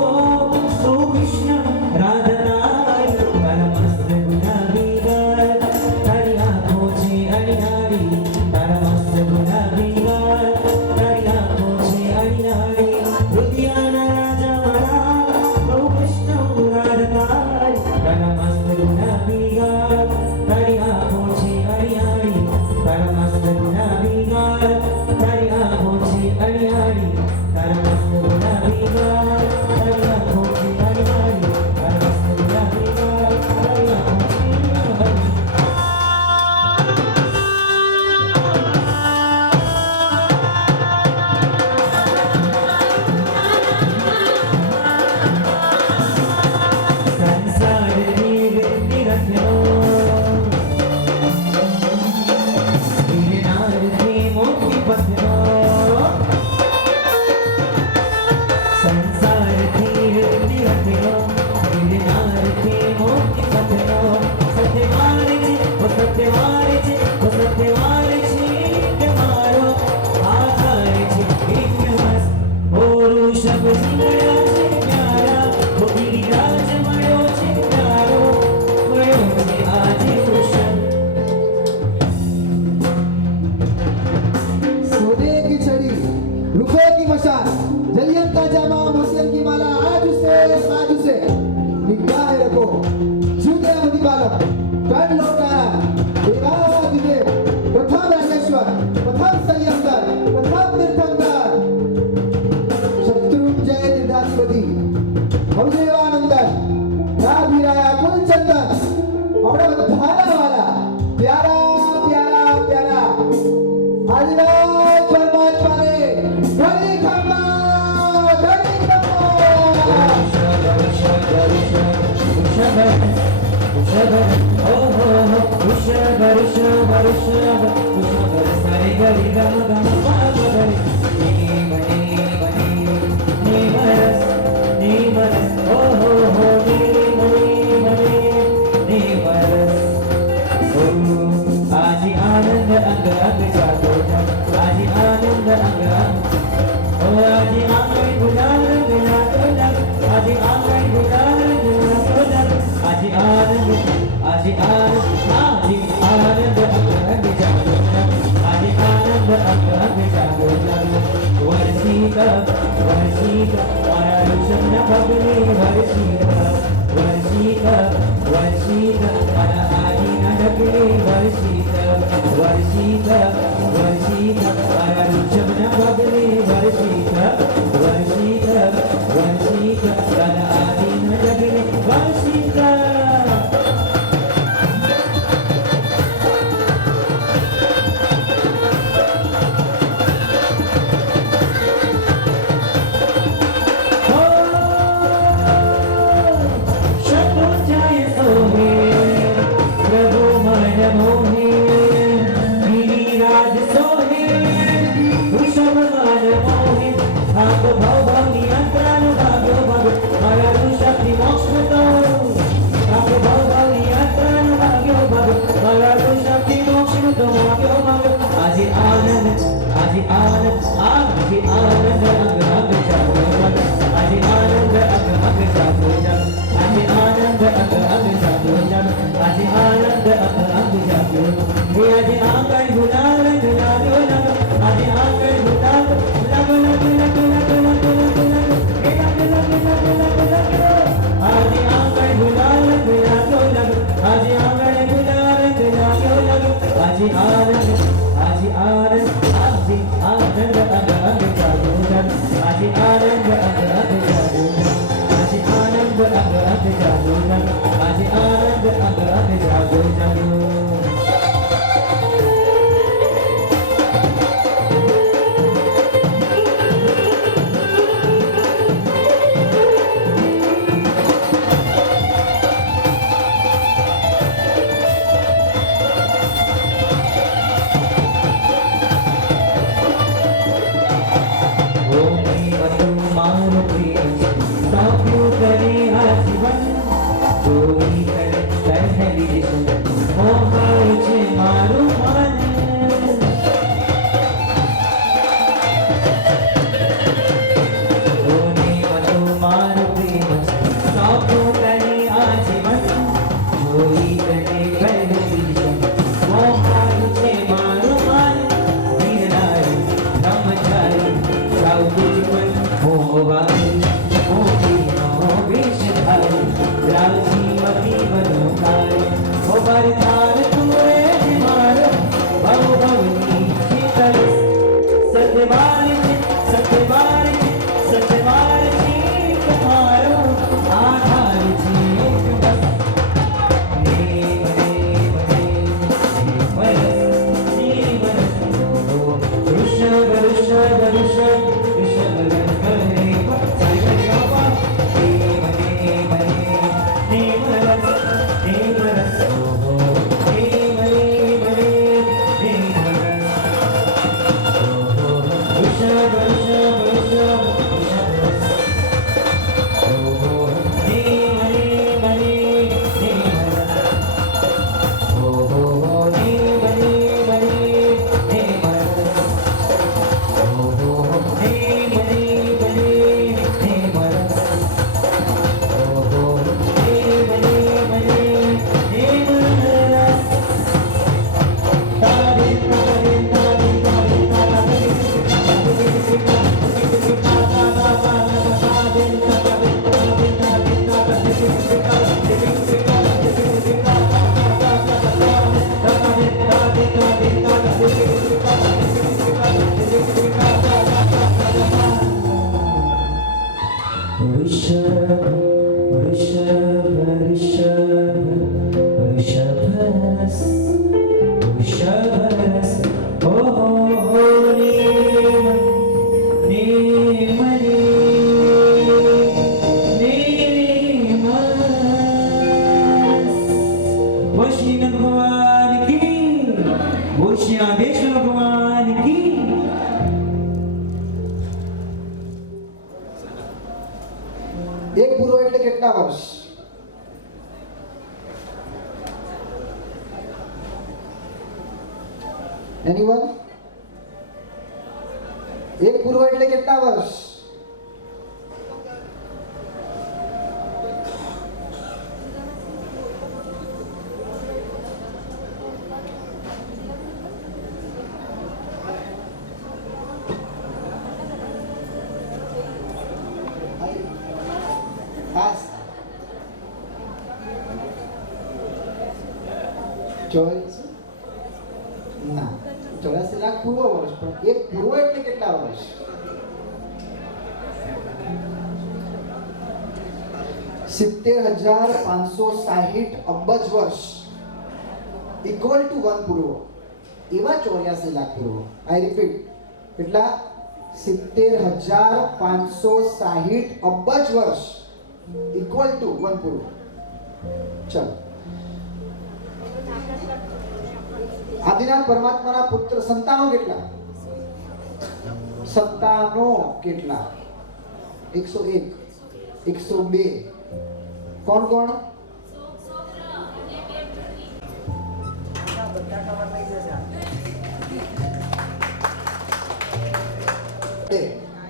ઓ કૃષ્ણ રાધનાય પરમસ્ત ગુનાવીગાર તારી આંખો છે અણિયાળી પરમસ્ત ગુનાવીગાર તારી આંખો છે અણિયાળી હૃદયના રાજા મારા ઓ કૃષ્ણ રાધનાય પરમસ્ત ગુનાવીગાર તારી આંખો છે અણિયાળી પરમસ્ત ગુનાવીગાર તારી આંખો છે અણિયાળી પરમસ્ત ગુનાવીગાર તારી આંખો છે અણિયાળી પરમસ્ત ગુનાવીગાર તારી આંખો છે અણિયાળી સંસારની વ્યક્તિ રચનો ગિરનારથી મોટી પથનો સંસારથી વ્યક્તિ રચનો ગિરનારથી મોટી પથનો સત્યવારે છે ઓ સત્યવારે છે ઓ સત્યવારે છે કે મારો આધાર છે વિશ્વાસ ઓ ઋષભ મળ્યા છે પ્યારા ઓ ગિરિરાજ મળ્યો છે પ્યારો મળ્યો છે આજે વૃષભ सोने की छड़ी रुपए की मशाल जलियन का जामा मोतियन की माला आज उसे निगाह रखो झूठे अवधि बालक कर लौटाया देवादिदेव प्रथम राजेश्वर प्रथम संयमकर प्रथम तीर्थंकर शत्रुंजय निर्दासपति भवदेवानंदन राभिराया कुलचंदन और धारा वाला प्यारा प्यारा प्यारा आदिनाथ परमात्मा ने धनी खम्मा धनी खम्मा આજે આનંદ અંગ અંગ જાગો આજે આનંદ અંગ અંગ ઓ આજે આંગણ ગુલાલ ગુલાલ આજે આંગણ ગુલાલ ગુલાલ આજે આનંદ આજે આનંદ અંગ અંગ જાગો આજે આનંદ અંગ અંગ જાગો વર્ષિત મારા ઋષભના પગલે વર્ષિત મારા આદિના ડગલે વર્ષિત મારા ઋષભના પગલે વર્ષિત દાદા આદિના ડગલે વર્ષિત જાગો જાગો આજે આનંદ અંગ અંગ જાગો જાગો આજે આનંદ અંગ અંગ જાગો હે આજે આંગણ ગુલાલ રંગ લાગ્યો લાગો આજે આંગણ ગુલાલ લાગો લાગો લાગો લાગો લાગો લાગો હે લાગો લાગો લાગો લાગો લાગો આજે આંગણ ગુલાલ રંગ લાગ્યો લાગો આજે આંગણ ગુલાલ રંગ લાગ્યો લાગો આજે આનંદ આજે આનંદ આજે આનંદ અંગ અંગ જાગો જાગો આજે આનંદ અંગ અંગ જાગો આજે આનંદ અંગ અંગ જાગો જાગો આજે આનંદ અંગ અંગ જાગો જાગો એક પૂર્વ એટલે કેટલા વર્ષ? એનીવન? એક પૂર્વ એટલે કેટલા વર્ષ? પાસ. 84 લાખ પૂર્વ વર્ષ, પણ એક પૂર્વ એટલે કેટલા વર્ષ? 70,560 અબજ વર્ષ ઇક્વલ ટુ 1 પૂર્વ. એવા 84 લાખ પૂર્વ. આઈ રિપીટ, કેટલા? 70,560 અબજ વર્ષ ઇક્વલ ટુ 1 પૂર્વ. ચલો, આદિનાથ પરમાત્માના પુત્ર સંતાનો કેટલા? સંતાનો કેટલા? 101, 102. કોણ કોણ?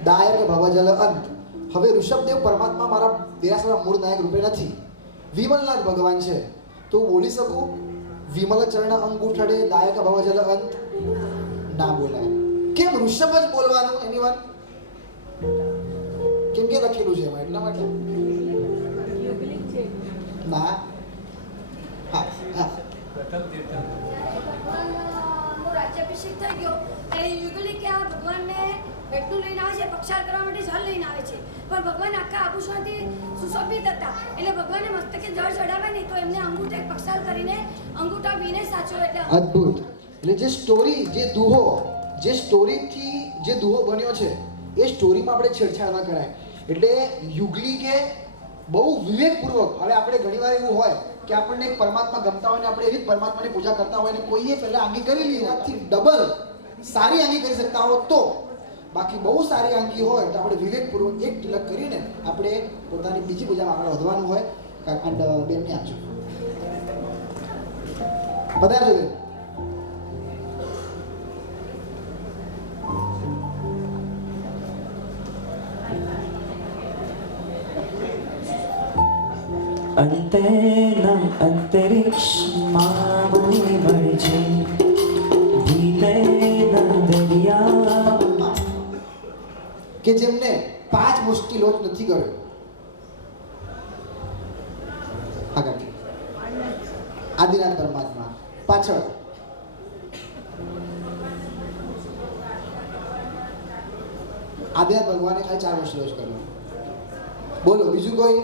દાયક ભવજલ અંત. હવે ઋષભદેવ પરમાત્મા મારા દેરાસરના મૂળ નાયક રૂપે નથી, વિમલનાથ ભગવાન છે, તો હું બોલી શકું વિમલ ચરણ અંગૂઠડે દાયક ભવજલ અંત? ના બોલાય. કેમ ઋષભ જ બોલવાનું? એની વાત કેમ કે લખેલું છે એમાં, એટલા માટે ના. હા હા ભગવાનનો રાજ્યાભિષેક થઈ ગયો ત્યારે યુગલી કે આ ભગવાનને બેટું લઈને આવે છે, પક્ષાર કરવા માટે જળ લઈને આવે છે, પણ ભગવાન આખા આભૂષણથી સુશોભિત હતા, એટલે ભગવાનને મસ્તકે જળ ચડાવે નહીં તો એમને અંગૂઠે પક્ષાર કરીને અંગૂઠા બીને સાચવો. એટલે અદ્ભુત. એટલે જે સ્ટોરી, જે દુહો, જે સ્ટોરીથી જે દુહો બન્યો છે એ સ્ટોરીમાં આપણે છેડછાડ ન કરાય. એટલે યુગલી કે બહુ વિવેકપૂર્વક, હવે આપણે ઘણીવાર એવું હોય કે આપણને એક પરમાત્મા ગમતા હોય ને આપણે એવી જ પરમાત્માની પૂજા કરતા હોય ને કોઈએ પહેલા આંગી કરી લીધી, એનાથી ડબલ સારી આંગી કરી શકતા હો તો, બાકી બહુ સારી આંગી હોય તો આપણે વિવેકપૂર્વક એક તિલક કરીને આપણે પોતાની બીજી પૂજામાં આગળ વધવાનું હોય. અને બેનને આપજો, પધારજો બેન. અંતેના અંતરિક્ષમાં મને મળજે, ભીતેના દરિયા. કે જેમને 5 મુશ્કેલો જ નથી કર્યો. આગળ આદિનાથ પરમાત્મા, પાછળ આદિનાથ ભગવાને ખાલી 4 મુશ્કેલો જ કર્યો. બોલો બીજું કોઈ?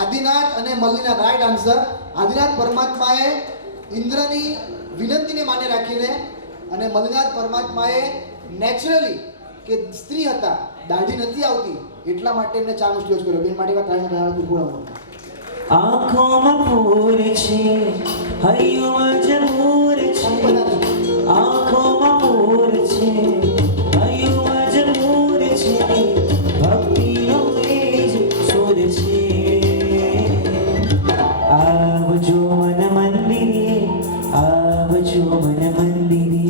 આદિનાથ અને મલ્લીનાથ, રાઈટ આન્સર. આદિનાથ પરમાત્માએ ઇન્દ્રની વિનંતીને માને રાખીને અને મલ્લીનાથ પરમાત્માએ નેચરલી કે સ્ત્રી હતા, દાઢી નથી આવતી એટલા માટે એમને 4 મુશ્કેલો જ કર્યો. બેન માટે વાત આંખોમાં પૂર છે, હૈયું મજબૂર છે, આંખોમાં પૂર છે, હૈયું મજબૂર છે, ભક્તિનો એ જ સુર છે. આવજો મન મંદિરે, આવજો મન મંદિરે,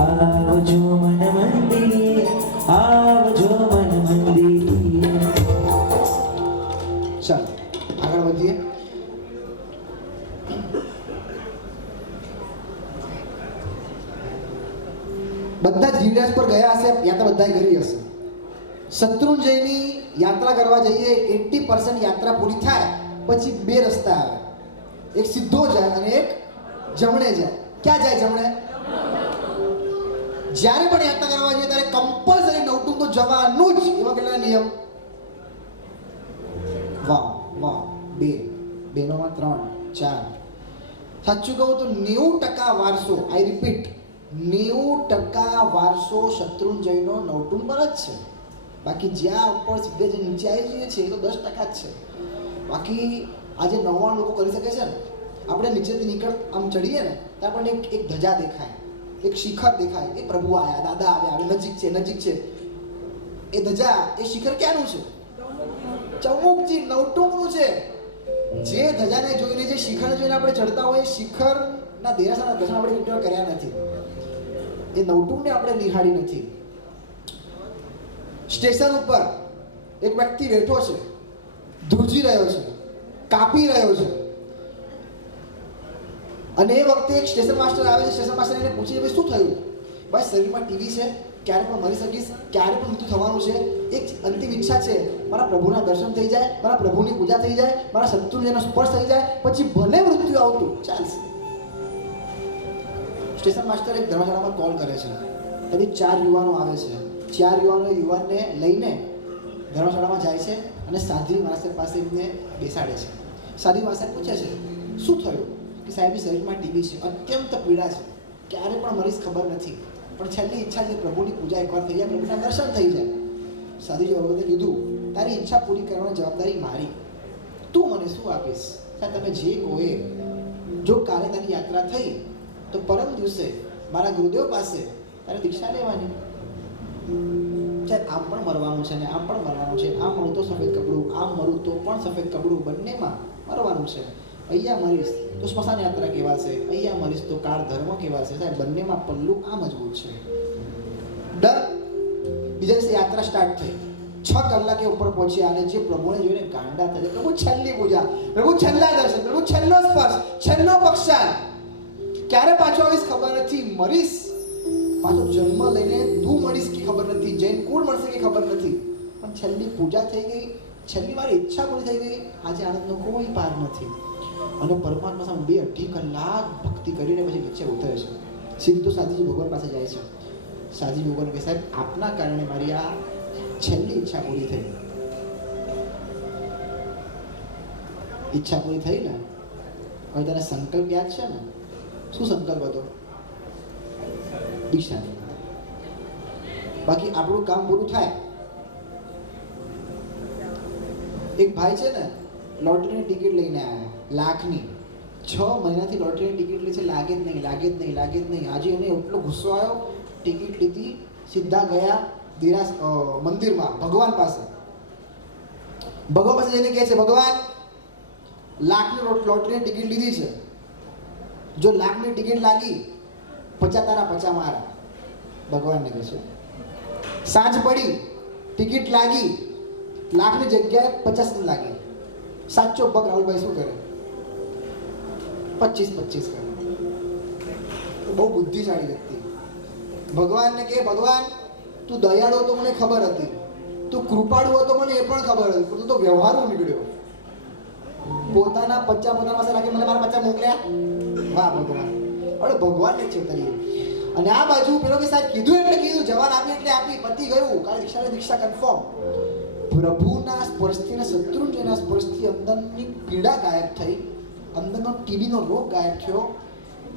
આવજો મન મંદિરે, આવજો મન મંદિરે. ચાલો આગળ વધીએ. બધા જ ગિરિરાજ પર ગયા હશે, યાત્રા બધાએ કરી હશે. શત્રુંજયની યાત્રા કરવા જઈએ 80% યાત્રા પૂરી થાય પછી 2 રસ્તા આવે, એક સીધો જાય અને એક જમણે જાય. ક્યાં જાય? જમણે. જ્યારે પણ યાત્રા કરવા જઈએ ત્યારે કમ્પલસરી નવટું તો જવાનું જ. એવા કેટલા નિયમ? વાહ વાહ, 2 બેનોમાં 3 4. સાચું કહું તો 90% વારસો, આઈ રિપીટ, 90% વારસો શત્રુંજયનો નવટુંગ પર જ છે. બાકી જ્યાં ઉપર સીધે જે નીચે આવી જઈએ છીએ એ તો 10% જ છે. બાકી આજે 99 લોકો કરી શકે છે ને. આપણે નીચેથી નીકળ આમ ચડીએ ને તો આપણને એક ધજા દેખાય, એક શિખર દેખાય, એ પ્રભુ આવ્યા, દાદા આવ્યા, નજીક છે નજીક છે. એ ધજા, એ શિખર ક્યાંનું છે? ચૌમુખજી નવટુંગનું છે. જે ધજાને જોઈને, જે શિખરને જોઈને આપણે ચડતા હોય, શિખરના દેરાસરના દર્શન આપણે કેટલા કર્યા નથી, એ નવટુંગને આપણે નિહાળી નથી. સ્ટેશન ઉપર એક વ્યક્તિ બેઠો છે, ધ્રુજી રહ્યો છે, કાપી રહ્યો છે, અને એ વખતે એક સ્ટેશન માસ્ટર આવે છે. સ્ટેશન માસ્ટર એને પૂછે, ભાઈ શું થયું? ભાઈ શરીરમાં ટીવી છે, ક્યારે પણ મરી શકીશ, ક્યારે પણ મૃત્યુ થવાનું છે, એક અંતિમ ઈચ્છા છે, મારા પ્રભુના દર્શન થઈ જાય, મારા પ્રભુની પૂજા થઈ જાય, મારા શત્રુંજયનો સ્પર્શ થઈ જાય, પછી ભલે મૃત્યુ આવતું ચાલશે. સ્ટેશન માસ્ટર એક ધર્મશાળામાં કોલ કરે છે. તેથી 4 યુવાનો આવે છે. 4 યુવાનો યુવાનને લઈને ધર્મશાળામાં જાય છે અને સાધ્વી માણસ પાસે એમને બેસાડે છે. સાધ્વી માણસ પૂછે છે, શું થયું? કે સાહેબ શરીરમાં ટીબી છે, અત્યંત પીડા છે, ક્યારે પણ મરીશ ખબર નથી, પણ છેલ્લી ઈચ્છા છે પ્રભુની પૂજા એકવાર થઈ જાય, પ્રભુના દર્શન થઈ જાય. સાધુજી ભગવતે કીધું, તારી ઈચ્છા પૂરી કરવાની જવાબદારી મારી, તું મને શું આપીશ? સાહેબ તમે જે કહો એ. જો કાલે તારી યાત્રા થઈ તો પરમ દિવસે મારા ગુરુદેવ પાસે તારે દીક્ષા લેવાની. સાહેબ આમ પણ મરવાનું છે ને આમ પણ મરવાનું છે, આમ મરું તો સફેદ કપડું, આમ મરું તો પણ સફેદ કપડું, બંનેમાં મરવાનું છે. અહીંયા મરીશ તો સ્મશાન યાત્રા કહેવાશે, અહીંયા મરીશ તો કાળ ધર્મ કહેવાશે. સાહેબ બંનેમાં પલ્લું આ મજબૂત છે. બીજા દિવસે યાત્રા સ્ટાર્ટ થઈ. 6 કલાકે ઉપર પહોંચ્યા અને જે પ્રભુને જોઈને ગાંડા થયા. પ્રભુ છેલ્લી પૂજા, પ્રભુ છેલ્લા દર્શન, પ્રભુ છેલ્લો સ્પર્શ, છેલ્લો પક્ષાર. ક્યારે પાછો આવીશ ખબર નથી, મરીશ પાછો જન્મ લઈને તું મળીશ કે ખબર નથી, જૈન કુળ મળશે કે ખબર નથી, પણ છેલ્લી પૂજા થઈ ગઈ, છેલ્લી મારી ઈચ્છા પૂરી થઈ ગઈ. આજે આનંદનો કોઈ પાર નથી. અને પરમાત્મા સામે 2-2.5 કલાક ભક્તિ કરીને પછી નીચે ઉતરે છે. સીધો સાધુજી ભગવાન પાસે જાય છે. સાધુજી ભગવાન કહે, સાહેબ આપના કારણે મારી આ છેલ્લી ઈચ્છા પૂરી થઈ. ઈચ્છા પૂરી થઈ ને, હવે તને સંકલ્પ યાદ છે ને? શું સંકલ્પ હતો? દીક્ષા. બાકી આપણું કામ પૂરું થાય. એક ભાઈ છે ને, લોટરીની ટિકિટ લઈને આવ્યા, લાખની. 6 મહિનાથી લોટરીની ટિકિટ લે છે, લાગે જ નહીં, લાગે જ નહીં, લાગે જ નહીં. આજે એને એટલો ગુસ્સો આવ્યો, ટિકિટ લીધી, સીધા ગયા મંદિરમાં ભગવાન પાસે. ભગવાન પાસે જઈને કહે છે, ભગવાન લાખની લોટરીની ટિકિટ લીધી છે, જો લાખની ટિકિટ લાગી 50 તારા 50 મારા. ભગવાનને કહે છે. સાંજ પડી, ટિકિટ લાગી, લાખની જગ્યાએ 50 લાગી. સાચો પગ રાહુલભાઈ શું કરે? 25 કરે. બહુ બુદ્ધિશાળી વ્યક્તિ. ભગવાનને કહે, ભગવાન તું દયાળુ હતો મને ખબર હતી, તું કૃપાળુ હતો મને એ પણ ખબર હતી, પણ તું તો વ્યવહારુ નીકળ્યો. પોતાના 50 પાસે રાખી મને મારા 50 મોકલ્યા. વાહ ભગવાન. અરે ભગવાનને છેતરીએ. અને આ બાજુ પેલો કે સાહેબ કીધું એટલે કીધું, જવાન આપી એટલે આપી, પતી ગયું. કારણ દીક્ષા કન્ફર્મ. પ્રભુના સ્પર્શથી અને શત્રુંજયના સ્પર્શથી અંદરની પીડા ગાયબ થઈ, અંદરનો ટીબીનો રોગ ગાયબ થયો.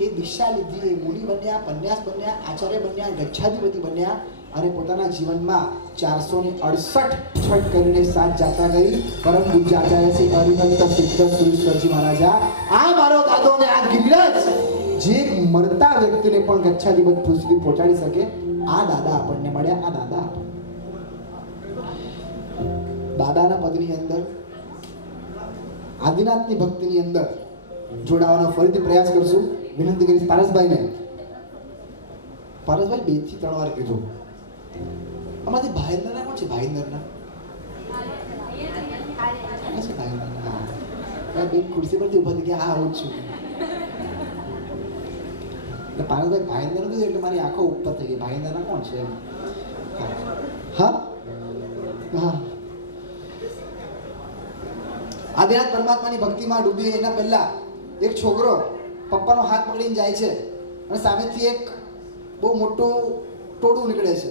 એ દિશા લીધી, એ મુનિ બન્યા, પન્યાસ બન્યા, આચાર્ય બન્યા, ગચ્છાધિપતિ બન્યા અને પોતાના જીવનમાં 468 છઠ કરીને 7 જાત્રા કરી. પરમ પૂજ્ય આચાર્ય શ્રી હરિભક્ત સિદ્ધ સુરેશ્વરજી મહારાજા, આ મારો દાદો ને આ ગિરિરાજ જે મરતા વ્યક્તિને પણ ગચ્છાધિપતિ પદ સુધી પહોંચાડી શકે, આ દાદા આપણને મળ્યા. આ દાદા દાદાના પદની અંદર, આદિનાથની ભક્તિની અંદર જોડાવાનો ફરીથી પ્રયાસ કરશું. વિનંતી કરીશ પારસભાઈને. પારસભાઈ 2 થી 3 વાર કીધું. આમાંથી ભાઈંદરના કોણ છે? ભાઈંદરના બેન ખુરશી પરથી ઉભા થઈ ગયા. હા આવું જ છું. એટલે પારસભાઈ ભાઈંદરનું કીધું એટલે મારી આંખો ઉપર થઈ ગઈ. ભાઈંદરના કોણ છે? હા હા. આદિનાથ પરમાત્માની ભક્તિમાં ડૂબી એના પહેલા એક છોકરો પપ્પાનો હાથ પકડીને જાય છે અને સામેથી એક બહુ મોટું ટોળું નીકળે છે.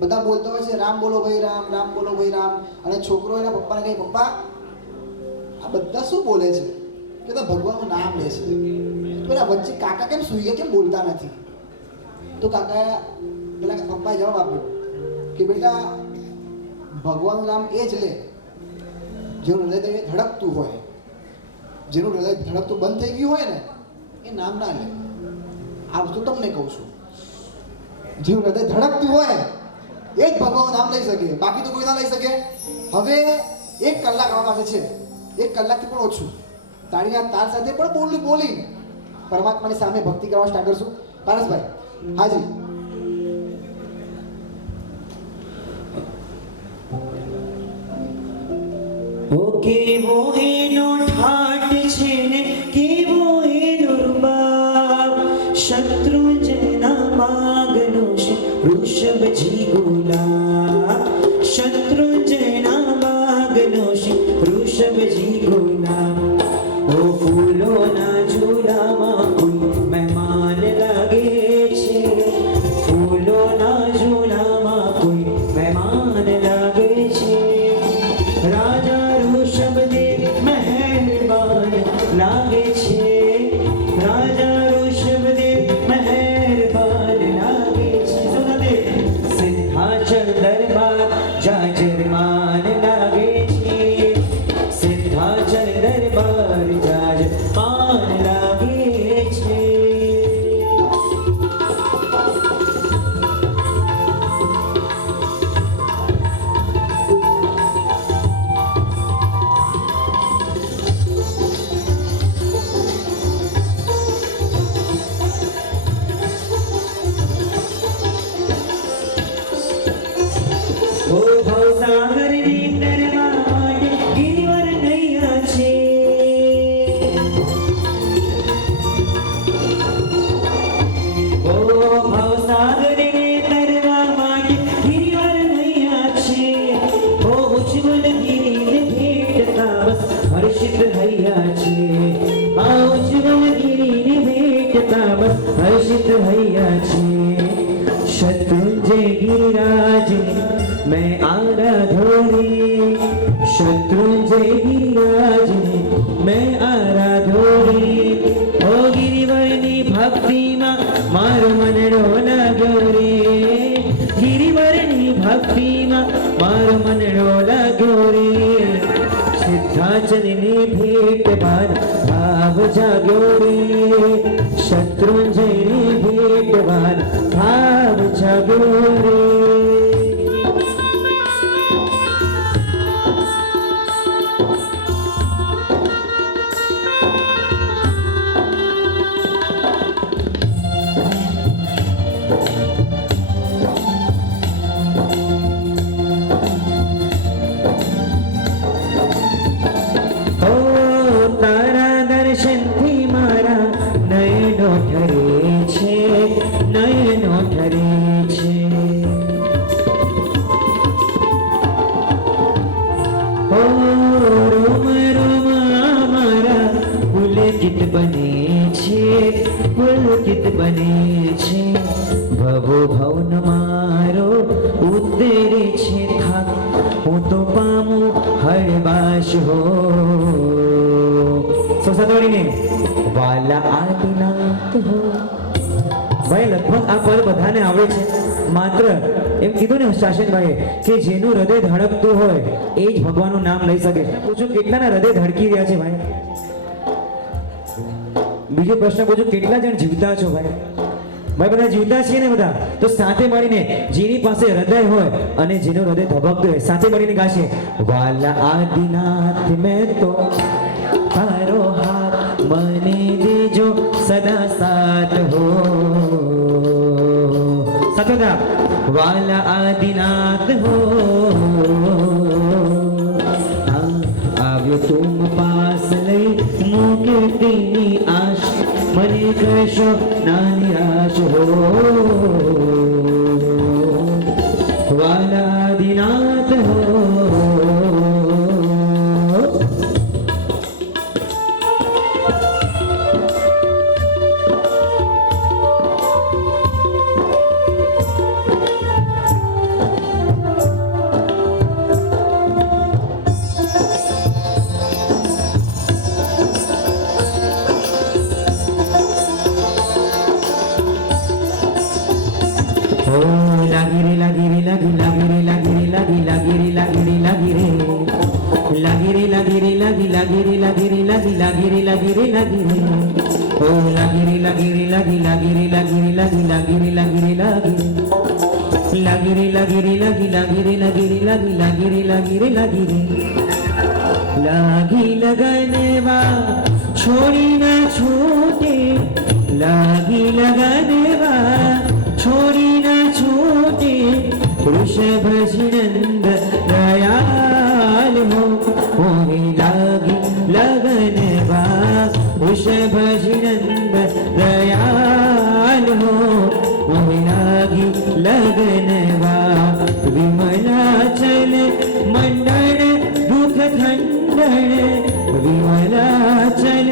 બધા બોલતા હોય છે, રામ બોલો ભાઈ રામ, રામ બોલો ભાઈ રામ. અને છોકરો એના પપ્પાને કહે, પપ્પા આ બધા શું બોલે છે? કે તો ભગવાનનું નામ લે છે. તો એના વચ્ચે કાકા કેમ સૂઈ ગયા, કેમ બોલતા નથી? તો કાકા પેલા પપ્પાએ જવાબ આપ્યો કે બેટા ભગવાનનું નામ એ જ લે જેનું હૃદય ધડકતું હોય. જેનું હૃદય ધડકતું બંધ થઈ ગયું હોય ને એ નામ ના લે. આ વસ્તુ તમને કહું છું. જેનું હૃદય ધડકતું હોય એ જ ભગવાનનું નામ લઈ શકે, બાકી તો કોઈ ના લઈ શકે. હવે 1 કલાક આવવા પાસે છે, 1 કલાકથી પણ ઓછું. તાળીના તાર સાથે પણ બોલી પરમાત્માની સામે ભક્તિ કરવા સ્ટાર્ટ કરશું. પારસભાઈ હાજી. ઓ કેવો એનો ઠાઠ છે ને કેવો એનો રૂબાબ, શત્રુંજયના માગનો છે વૃષભજી ગુલાબ, શત્રુંજયના માગનો છે વૃષભજી ગુલાબ. ઓ ફૂલોના ઝૂલામાં કોઈ મહેમાન લાગે છે, ફૂલોના ઝૂલામાં કોઈ મહેમાન લાગે છે. રાજા ઋષભદેવ મહેરબાન લાગે છે, રાજા ઋષભદેવ મહેરબાન લાગે છે. સિંહાચલ દરબાર જાજરમાન લાગે છે, સિંહાચલ દરબાર જાજરમાન લાગે છે. मैं आराधोरी शत्रुंजय गिरिराजने मैं आराधोरी ओ गिरिवरनी भक्ति मारो मनडो लाग्यो रे गिरिवरनी भक्ति मारो मनडो लाग्यो रे सिद्धाचलने भेट बाद भाव जाग्यो रे शत्रुंजयने भेट बाद भाव जाग्यो रे बने छे भवो भवन मारो उतरे छे थाक हूँ तो पामू हरबाश हो ने वाला आदिनाथ हो भाई लगभग आ पद बधाने आवड़े छे मात्र એમ કીધું ને શાસનભાઈ કે જેનું હૃદય ધડકતું હોય એ જ ભગવાનનું નામ લઈ શકે પૂછું કેટલાના હૃદય ધડકી રહ્યા છે ભાઈ બીજો પ્રશ્ન પૂછું કેટલા જણ જીવતા છો ભાઈ ભાઈ બધા જીવતા છીએ ને બધા તો સાથે મળીને જેની પાસે હૃદય હોય અને જેનું હૃદય ધબકતું હોય સાથે મળીને ગાશે વાલા આદિનાથ મેં તો તારો હાથ મને દેજો સદા સાથ હો સતોદા वाला आदिनाथ हो આવ્યો તુમ પાસ લઈ મુક્તિની આશ મને કશો ના નિરાશ હો વાલા આદિનાથ હો लागी लगनवा छोड़ी ना छूटे लागी लगनवा छोड़ी ना छूटे ऋषभ नंद दयाल हो मोहे लागी लगनवा ऋषभ नंद दयाल हो मोहे लागी लगनवा विमलाचल मंडन दुख खंडन विमलाचल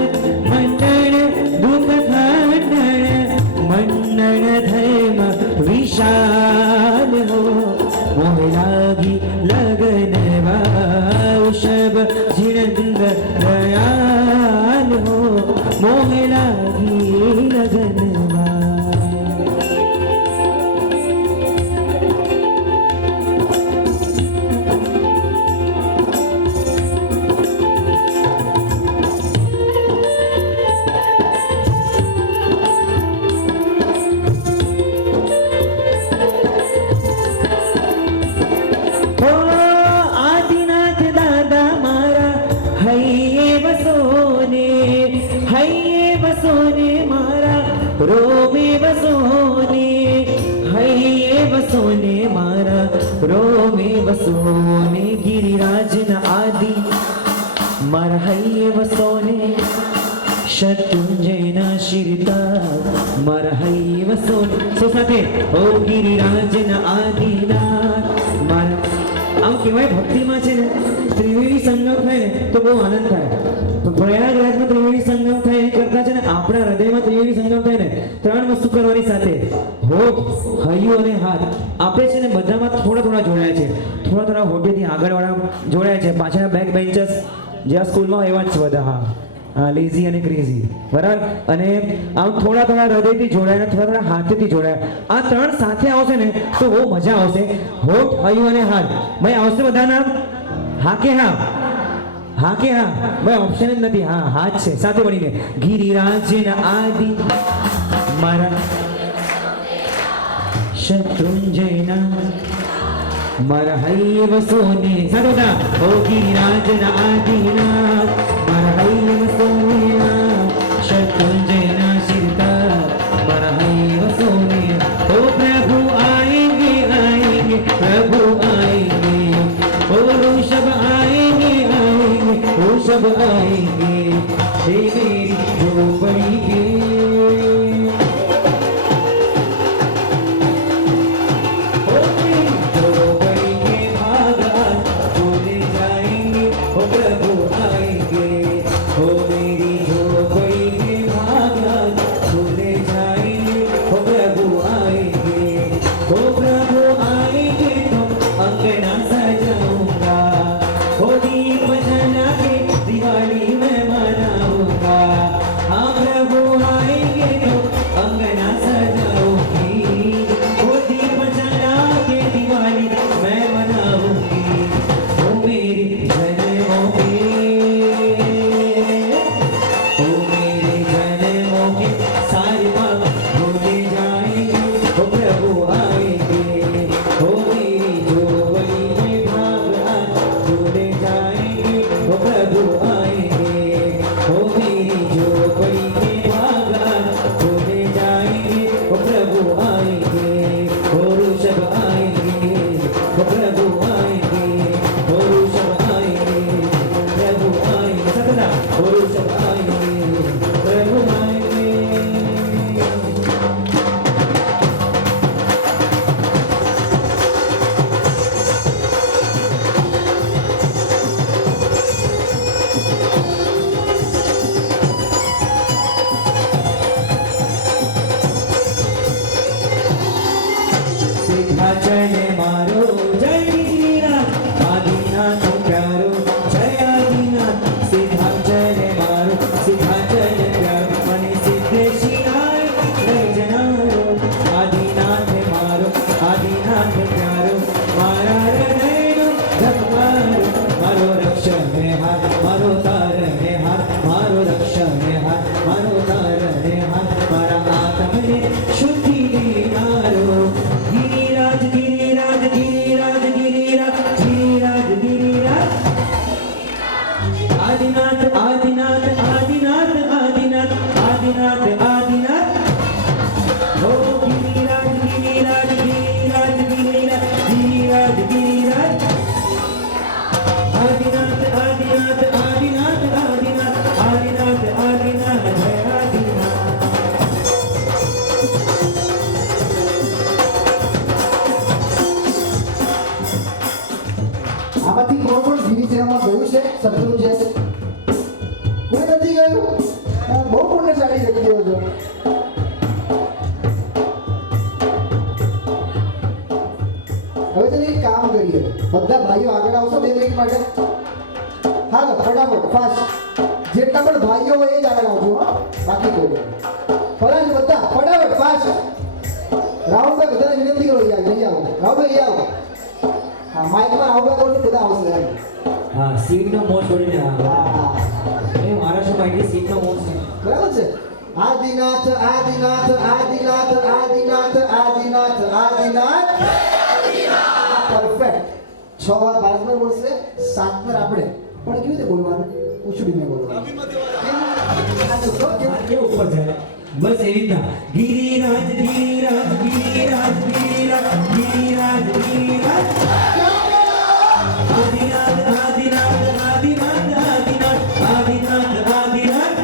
मंडन दुख खंडन मंडन धर्म विशाल हो मोहे लागी लगनवा वृषभ झिनंद दयाल हो मोहे लागी लगनवा रोमे बसोने हये बसोने मारा रोमे बसोने गिरिराज न आदि मारा हये बसोने शत्रुंजय न शिरता मारा हये बसोने सो साथे ओ गिरिराज न आदिनाथ मारा આમ કહેવાય ભક્તિમાં છે ને ત્રિવેણી સંગમ થાય ને તો બહુ આનંદ થાય તો પ્રયાગરાજમાં ત્રિવેણી સંગમ થાય એ કરતા છે ને આપણા હૃદયમાં ત્રિવેણી સંગમ થાય ને ત્રણ વસ્તુ કરવાની સાથે હોઠ, હૈયું અને હાથ. આપણે છે ને બધામાં થોડા થોડા જોડાયા છે. થોડા થોડા હોઠેથી આગળવાળા જોડાયા છે. પાછળના બેક બેન્ચર્સ જે આ સ્કૂલમાં એવા જ છે બધા. હા, લેઝી અને ક્રેઝી, બરાબર. અને આમ થોડા થોડા હૃદયથી જોડાયા, થોડા થોડા હાથથી જોડાયા. આ ત્રણ સાથે આવશે ને તો બહુ મજા આવશે. હોઠ, હૈયું અને હાથ. ભાઈ આવશે બધાના? હા કે હા? હા કે હા? ભાઈ ઓપ્શન જ નથી. હા, હાથ છે. સાથે મળીને ગિરિરાજના આદિ મારા શત્રુંજયના મારા હૈયવ સોને. સાથે બધા ઓ ગિરિરાજના આદિનાથ મારા હૈયવ સોનેના શત્રુંજયના શિરતા મારા હૈયવ સોને. ઓ પ્રભુ આएंगे आएंगे प्रभु आएंगे ओ ऋषभ आएंगे आएंगे ऋषभ आएंगे हे मेरी झोपड़ी के ओ मेरी झोपड़ी के भागात बोले जाएंगे ओ प्रभु आएंगे ओ मेरी झोपड़ी के भागात बोले जाएंगे ओ प्रभु आएंगे ओ प्रभु आएंगे तो अंगना सजाऊंगा ओ दीप जला के दिवाली मैं मनाऊंगा. हाँ प्रभु आएंगे तो अंगना सजाऊंगी ओ दीप जला के दिवाली मैं मनाऊंगी. ओ मेरी जन्मों के ओ मेरे जन्मों के सारे पाप भूले जाएंगे ओ प्रभु आएंगे ओ मेरी जोगनी में भाग आज भूले जाएंगे ओ प्रभु आएंगे ओ मेरी जोगनी में भाग आज भूले जाएंगे ओ प्रभु आएंगे ओ ऋषभ आएंगे ओ प्रभु आएंगे ओ ऋषभ आएंगे प्रभु आएंगे. सतना ओ ऋषभ आएंगे प्रभु आएंगे. સિંહાચલ મારો જય ગિરિરાજ આદિનાથ પ્યારો જય આદિનાથ. સિંહાચલ મારો સિંહાચલ પ્યારો મને સિદ્ધેશિનાય લઈ જનારો આદિનાથ મારો આદિનાથ પ્યારો મારા હૃદયનો ધબકારો મારો રક્ષણ હાથ મારો તારને હાથ મારો રક્ષણ હાથ મારો તારને હાથ મારા આત્મને શુદ્ધિ દેનારો ગિરિરાજ ગિરિરાજ ગિરિરાજ ગિરિરાજ ગિરિરાજ ગિરિરાજ આદિનાથ આદિનાથ આદિનાથ આદિનાથ આદિનાથ આદિનાથ. ઓ ગિરિરાજ ગિરિરાજ ગિરિરાજ ગિરિરાજ ગિરિરાજ ગિરિરાજ આદિનાથ આદિનાથ આદિનાથ આદિનાથ આદિનાથ આદિનાથ જય આદિનાથ. આમાંથી કોણ કોણ ગિરિજનમાં ગયું છે? શત્રુંજય કોઈ નથી ગયું? બહુ પુણ્યશાળી વ્યક્તિઓ છો. હવે તો એક કામ કરીએ, બધા ભાઈઓ આગળ આવશો 2 મિનિટ માટે. હાલો ફટાફટ ફાસ્ટ. જેટલા પણ ભાઈઓ હોય એ જ આગળ આવજો. હા, બાકી કોઈ ફલાજ બધા ફટાફટ ફાસ્ટ. રાહુલભાઈ બધાને વિનંતી કરો, જઈ આવો. રાહુલભાઈ આવો. હા, માઇકમાં રાહુલભાઈ કરો, બધા આવશે. હા, સીટનો મોજ છોડીને હા હા એ મહારાષ્ટ્રમાં એટલી સીટનો મોજ છે. બરાબર છે. આદિનાથ આદિનાથ આદિનાથ આદિનાથ આદિનાથ આદિનાથ. પરફેક્ટ. 6 વાર ભારતમાં બોલશે, 7 વાર આપણે. પણ કેવી રીતે બોલવાનું? ઉછળીને બોલવાનું. આ તો કેવું? કે ઉપર જાય બસ એવી રીતના ગિરિરાજ ગિરિરાજ ગિરિરાજ ગિરિરાજ ગિરિરાજ ગિરિરાજ આદિનાથ આદિનાથ આદિનાથ આદિનાથ આદિનાથ આદિનાથ.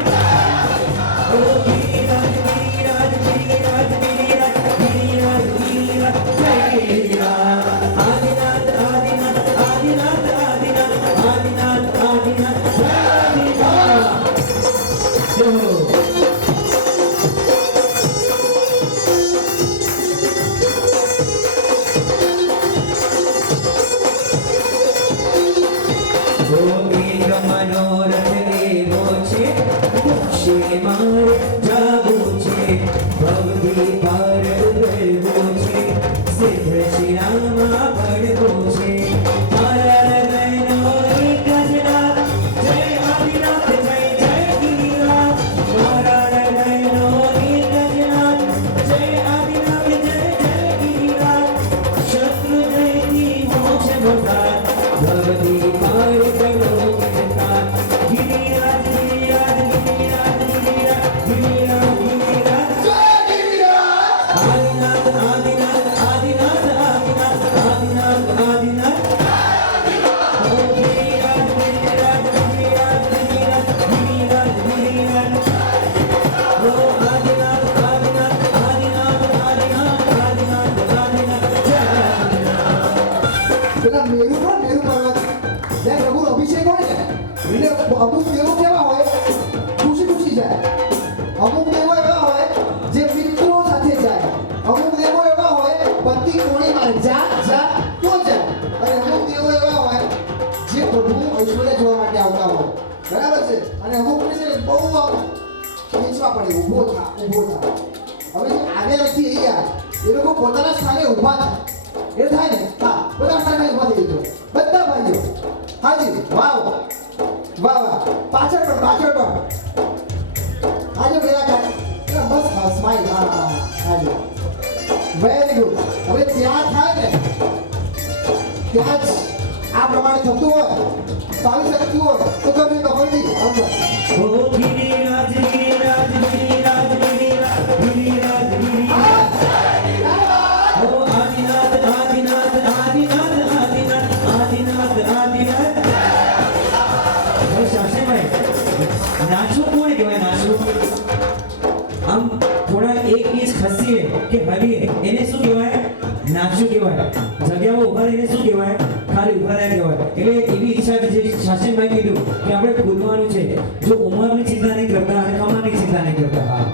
ઓ ગિરિરાજ ગિરિરાજ ગિરિરાજ ગિરિરાજ ગિરિરાજ ગિરિરાજ જય ગિરિરાજ આદિનાથ આદિનાથ આદિનાથ આદિનાથ આદિનાથ આદિનાથ જય ગિરિરાજ. मोसात भवती पार करो विस्तार गिरिराज गिरिराज गिरिराज गिरिराज गिरिराज गिरिराज आदिनाथ आदिनाथ आदिनाथ आदिनाथ आदिनाथ आदिनाथ ओ गिरिराज गिरिराज गिरिराज गिरिराज गिरिराज गिरिराज ओ आदिनाथ आदिनाथ आदिनाथ आदिनाथ आदिनाथ आदिनाथ પેલા મેરુ પણ મેરુ પર્વત જ્યાં પ્રભુ અભિષેક હોય ને એટલે અમુક દેવો કેવા હોય ખુશી ખુશી જાય અમુક દેવો એવા હોય જે મિત્રો સાથે જાય અમુક દેવો એવા હોય પતિ કોણીમાં જા જા તો જાય અને અમુક દેવો એવા હોય જે પ્રભુનું ઐશ્વર્ય જોવા માટે આવતા હોય બરાબર છે અને અમુકને છે ને બહુ આમ ખેંચવા પડે ઊભો થા હવે જે આગળ નથી એ યાર એ લોકો પોતાના સ્થાને ઊભા થાય એ થાય ને હા બધા સ્થાને ઊભા થઈ જજો બધા ભાઈઓ હાજી વાહ વાહ વાહ પાછળ પણ આજે પેલા કાઢ બસ હા સ્માઈલ હા હા હાજી વેરી ગુડ હવે ત્યાં થાય ને ત્યાં જ આ પ્રમાણે થતું હોય પાવી શકતું હોય તો ગમે ખબર નહીં અંદર ओ गिरिराज गिरिराज गिरिराज गिरिराज गिरिराज गिरिराज ओ आदिनाथ आदिनाथ आदिनाथ आदिनाथ आदिनाथ आदिनाथ ओ शास्त्री भाई नाचो कोण કહેવાય નાચવું આમ થોડા એક ઇંચ ખસીએ કે હલીએ એને શું કહેવાય નાચવું કહેવાય જગ્યામાં ઉભા રહીને શું કહેવાય ખાલી ઉભા રહ્યા કહેવાય એટલે એવી ઈચ્છા કે જે શાસનભાઈ કીધું કે આપણે ખોલવાનું છે જો ઉંમરની ચિંતા નહીં કરતા અને કમાની ચિંતા નહીં કરતા હા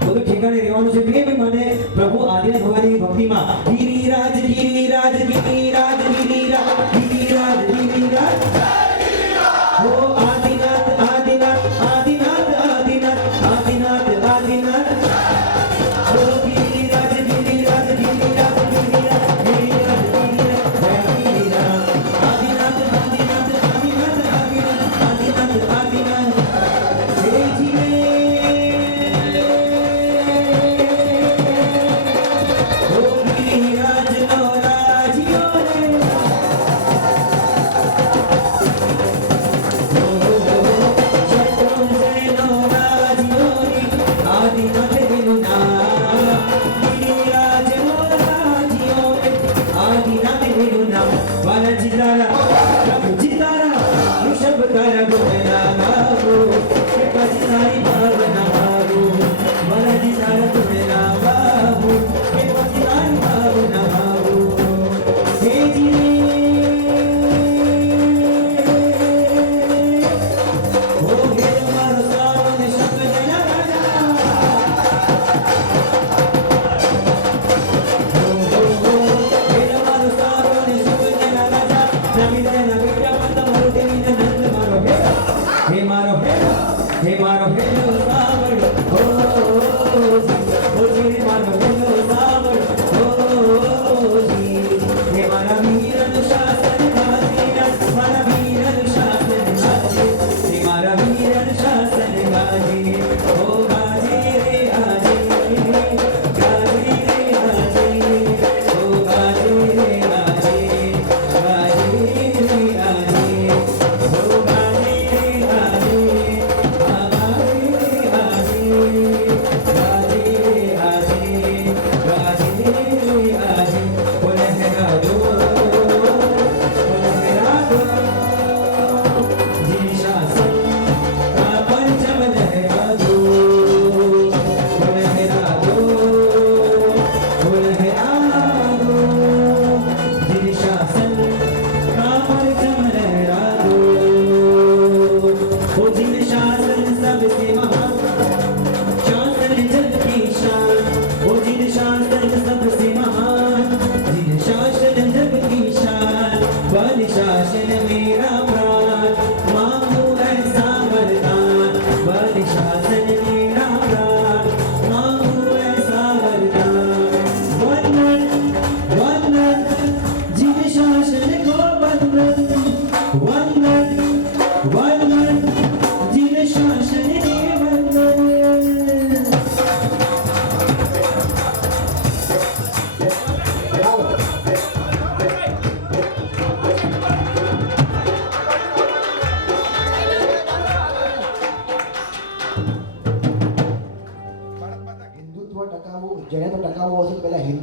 બધું ઠેકાણે રહેવાનું છે બે મને પ્રભુ આદિનાથ ભગવાનની ભક્તિમાં ગિરિરાજ ગિરિરાજ ગિરિરાજ ગિરિરાજ ગિરિરાજ ગિરિરાજ ઓ આદિનાથ આદિનાથ આદિનાથ આદિનાથ આદિનાથ આદિનાથ ઓ ગિરિરાજ ગિરિરાજ ગિરિરાજ ગિરિરાજ ગિરિરાજ ગિરિરાજ આદિનાથ આદિનાથ આદિનાથ આદિનાથ આદિનાથ આદિનાથ હે જીવે ઓ ગિરિરાજ નો રાજીઓ રે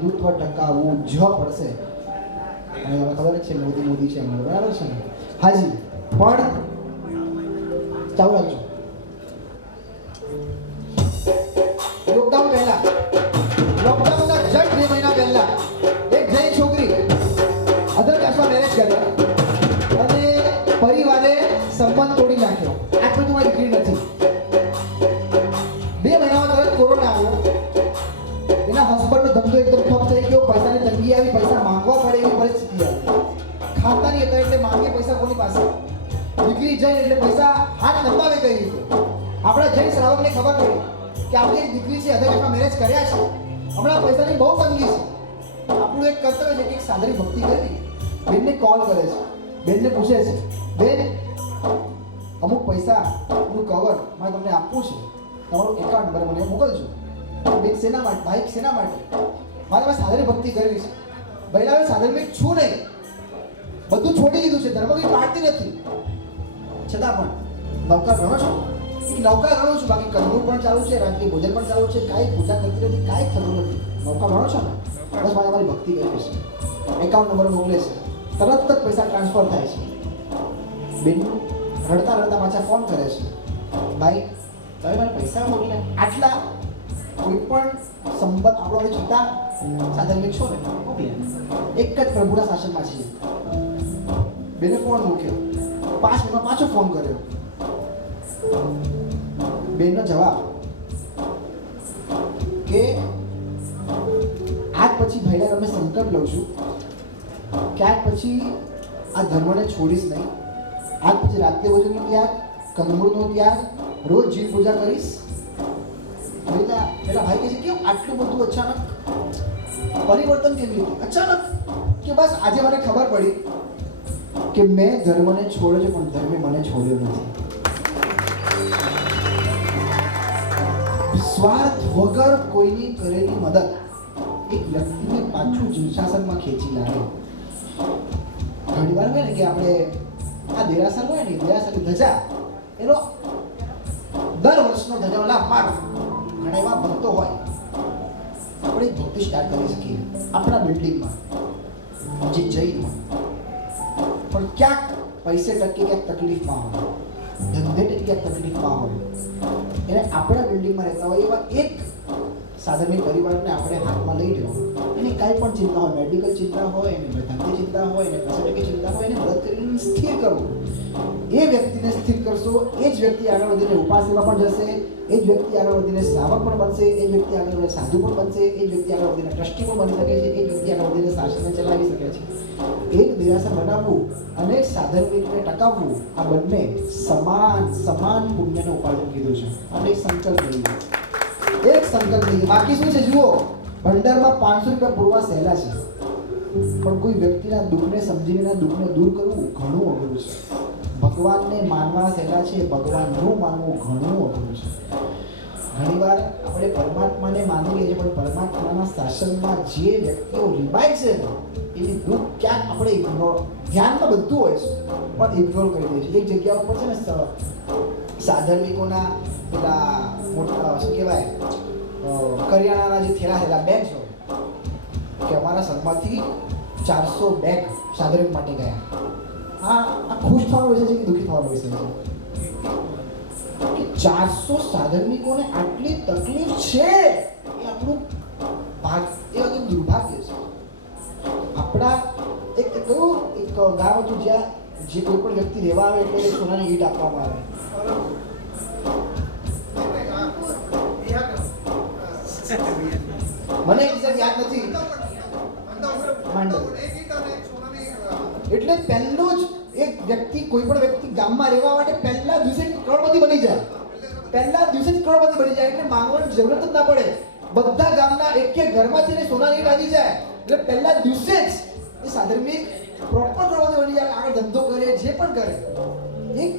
હિન્દુત્વ ટકાવવું જ પડશે. અને હવે ખબર જ છે મોદી છે અમારે, બરાબર છે ને? હાજી, પણ ચાલુ રાખજો. લોકડાઉનના જટ 2 મહિના પહેલા એક જૈન છોકરી અધર કાસ્ટમાં મેરેજ કર્યા અને પરિવારે સંબંધ તોડી નાખ્યો. આટલું તો મારી દીકરી નથી. 2 મહિનામાં તરત કોરોના આવ્યો. એના હસબન્ડનો ધંધો એકદમ ઠપ થઈ ગયો. પૈસાની તંગી આવી, પૈસા માંગવા પડે એવી પરિસ્થિતિ આવી. ખાતાની હતા એટલે માંગે પૈસા કોની પાસે? દીકરી જઈને એટલે પૈસા હાથ લંબાવે કઈ રીતે? આપણા જૈન શ્રાવકને ખબર પડી કે આપણી દીકરી છે, અધર કાસ્ટમાં મેરેજ કર્યા છે, હમણાં પૈસાની બહુ તંગી છે. આપણું એક કર્તવ્ય છે કે એક સાદરી ભક્તિ કરવી. બેનને કોલ કરે છે, બેનને પૂછે છે, બેન અમુક પૈસાનું કવર મારે તમને આપવું છે, તમારો એકાઉન્ટ નંબર મને મોકલજો. બેન શેના માટે? ભાઈ શેના માટે? મારે સાદરી ભક્તિ કરવી છે. ભાઈ હવે સાદરી છું નહીં, બધું છોડી દીધું છે, ધર્મ કંઈ પાડતી નથી, છતાં પણ નૌકા ગણો છો? એક નૌકા ગણું છું, બાકી કંદમૂળ પણ ચાલુ છે, રાત્રિ ભોજન પણ ચાલુ છે, કાંઈ પૂજા કરતી નથી, કાંઈ થતું નથી. નૌકા ગણો છો ને? બસ મારે મારી ભક્તિ કરવી છે. એકાઉન્ટ નંબર મોકલે છે, તરત જ પૈસા ટ્રાન્સફર થાય છે. બેન રડતા રડતા પાછા ફોન કરે છે, ભાઈ તમે મારે પૈસા મોકલે. આટલા કોઈ પણ સંબંધ આપણો છતાં સાધર્મિક છો ને, મોકલે. એક જ પ્રભુના શાસનમાં છીએ. બેને ફોન મૂક્યો, 5 મિનિટમાં પાછો ફોન કર્યો. બેનનો જવાબ કે આજ પછી ભાઈલા તમે સંકલ્પ લઉં છું કે આજ પછી આ ધર્મને છોડીશ નહીં. આજ પછી રાત્રે ભોજનનો ત્યાગ, કંદમૂળનો ત્યાગ, રોજ જીવ પૂજા કરીશ. પેલા ભાઈ કહે છે કેમ આટલું બધું અચાનક પરિવર્તન કેવી રીતે? અચાનક કે બસ આજે મને ખબર પડી કે મેં ધર્મને છોડ્યો છે પણ ધર્મે મને છોડ્યો નથી. સ્વાર્થ વગર કોઈની કરેલી મદદ એક વ્યક્તિને પાછું જીવશાસનમાં ખેંચી લાવે. ઘણી વાર હોય ને કે આપણે આ દેરાસર હોય ને, દેરાસરની ધજા એનો દર વર્ષનો ધજાનો લાભ મારો ઘણા એવા ભક્તો હોય. આપણે એક ભક્તિ સ્ટાર્ટ કરી શકીએ આપણા બિલ્ડિંગમાં, જે જૈન હોય પણ ક્યાંક પૈસે ટકે ક્યાંક તકલીફમાં હોય, ધંધે ટકે ક્યાંક તકલીફમાં હોય, એને આપણા બિલ્ડિંગમાં રહેતા હોય એવા એક સાધનની પરિવારને આપણે હાથમાં લઈ લેવો. એને કાંઈ પણ ચિંતા હોય, મેડિકલ ચિંતા હોય, એને ધંધે ચિંતા હોય, એને પૈસા ટકે ચિંતા હોય, એને મદદ કરીને સ્થિર કરવું. એ વ્યક્તિને સ્થિર કરશો, એ જ વ્યક્તિ આગળ વધીને ઉપાસેવા પણ જશે, એ જ વ્યક્તિ આગળ વધીને શ્રાવક પણ બનશે, એ જ વ્યક્તિ આગળ વધીને સાધુ પણ બનશે, એ જ વ્યક્તિ આગળ વધીને ટ્રસ્ટી પણ બની શકે છે, એ જ વ્યક્તિ આગળ વધીને શાસનને ચલાવી શકે છે. એક દેરાસર બનાવવું અને સાધર્મિકને ટકાવવું, આ બંને સમાન પુણ્યનો ઉપાર્જન કીધું છે. આપણે એક સંકલ્પ લઈએ, બાકી શું છે જુઓ, ભંડારમાં 500 રૂપિયા પૂરવા સહેલા છે, પણ કોઈ વ્યક્તિના દુઃખને સમજીને દુઃખને દૂર કરવું ઘણું અઘરું છે. ભગવાનને માનવા સહેલા છે, ભગવાનનું માનવું ઘણું અઘરું છે. ઘણીવાર આપણે પરમાત્માને માની લઈએ છીએ, પણ પરમાત્માના શાસનમાં જે વ્યક્તિઓ રિબાય છે એની દુઃખ ક્યાંક આપણે ધ્યાનમાં બધું હોય છે પણ ઇગ્નોર કરી દઈએ છીએ. એક જગ્યા ઉપર છે ને સાધર્મિકોના પેલા મોટા શું કહેવાય કરિયાણાના જે થેલા બેગ્સ હોય કે અમારા સંઘમાંથી 400 બેગ સાધર્મિક માટે ગયા. આ ખુશ થવાનો વિષય છે કે દુઃખી થવાનો વિષય છે કે 400 સાધર્મિકોને આટલી તકલીફ છે એ આપણું દુર્ભાગ્ય છે. આપણા એક ગામ હતું જ્યાં જે કોઈ પણ વ્યક્તિ રહેવા આવે એટલે સોનાની ઈંટ આપવામાં આવે. મને એક્ઝેક્ટ યાદ નથી. એટલે પહેલું જ એક વ્યક્તિ કોઈ પણ વ્યક્તિ ગામમાં રહેવા માટે પહેલા દિવસે કરોડપતિ બની જાય. એટલે માંગવાની જરૂરત જ ના પડે. બધા ગામના એક ઘરમાંથી સોનાની ઈંટ આવી જાય એટલે પહેલા દિવસે જ એ સાધર્મિક પ્રોપર કરોડપતિ બની જાય. આગળ ધંધો કરે, જે પણ કરે.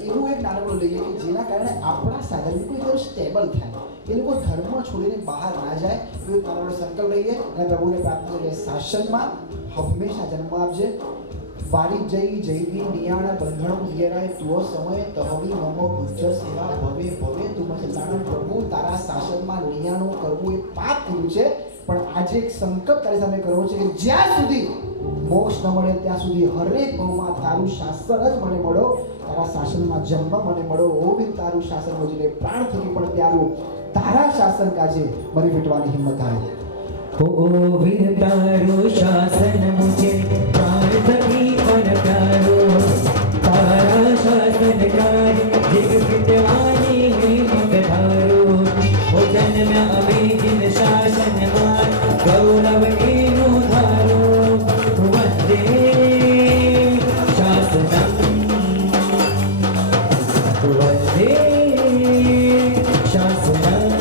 એવું એક નાનકડું લઈએ કે જેના કારણે આપણા સાધર્મિકો એકદમ સ્ટેબલ થાય, એ લોકો ધર્મ છોડીને બહાર ના જાય. એવું એક નાનકડો સંકલ્પ લઈએ અને પ્રભુને પ્રાર્થના કરીએ શાસનમાં હંમેશા જન્મ આપજે. વારી જયવી નિયાણ બંધણ દિયરાય તુઓ સમય તહવી મમ ગુજ્જર સેવા ભવે તું મને જાણ પ્રભુ તારા શાસનમાં નિયાણું કરવું એ પાપ થયું છે. પણ આજે એક સંકલ્પ તારી સામે કરવો છે કે જ્યાં સુધી મોક્ષ ન મળે ત્યાં સુધી હરેક ભાવમાં તારું શાસન જ મને મળો, તારા શાસનમાં જન્મ મને મળો, ગોવિંદ તારું શાસન મુજે પ્રાણ થકી પણ પ્યારું, તારા શાસન કાજે મને વીટવાની હિંમત આવે. ओ वीर तारो शासन मुझे प्राण थकी पर प्यारो, तारा शासन कार्य दिग पिटवानी हिम्मत धारो, ओ जन्म अभी जिन शासन मान गौरव एनो धारो, वंदे शासनम वंदे शासनम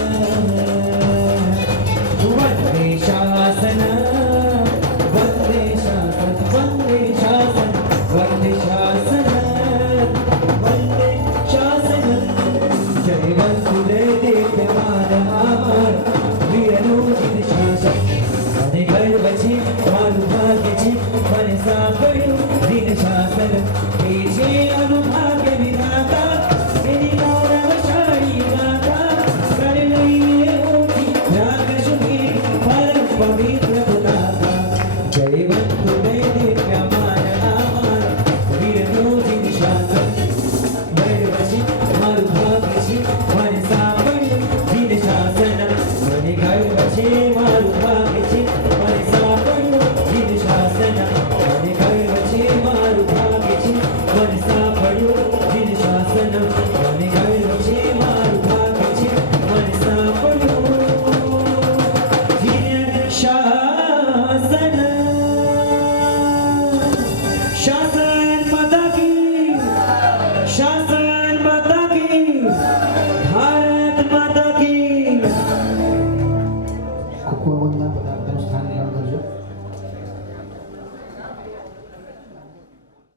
वंदे शासन वंदे शासन वंदे शासन वंदे शासन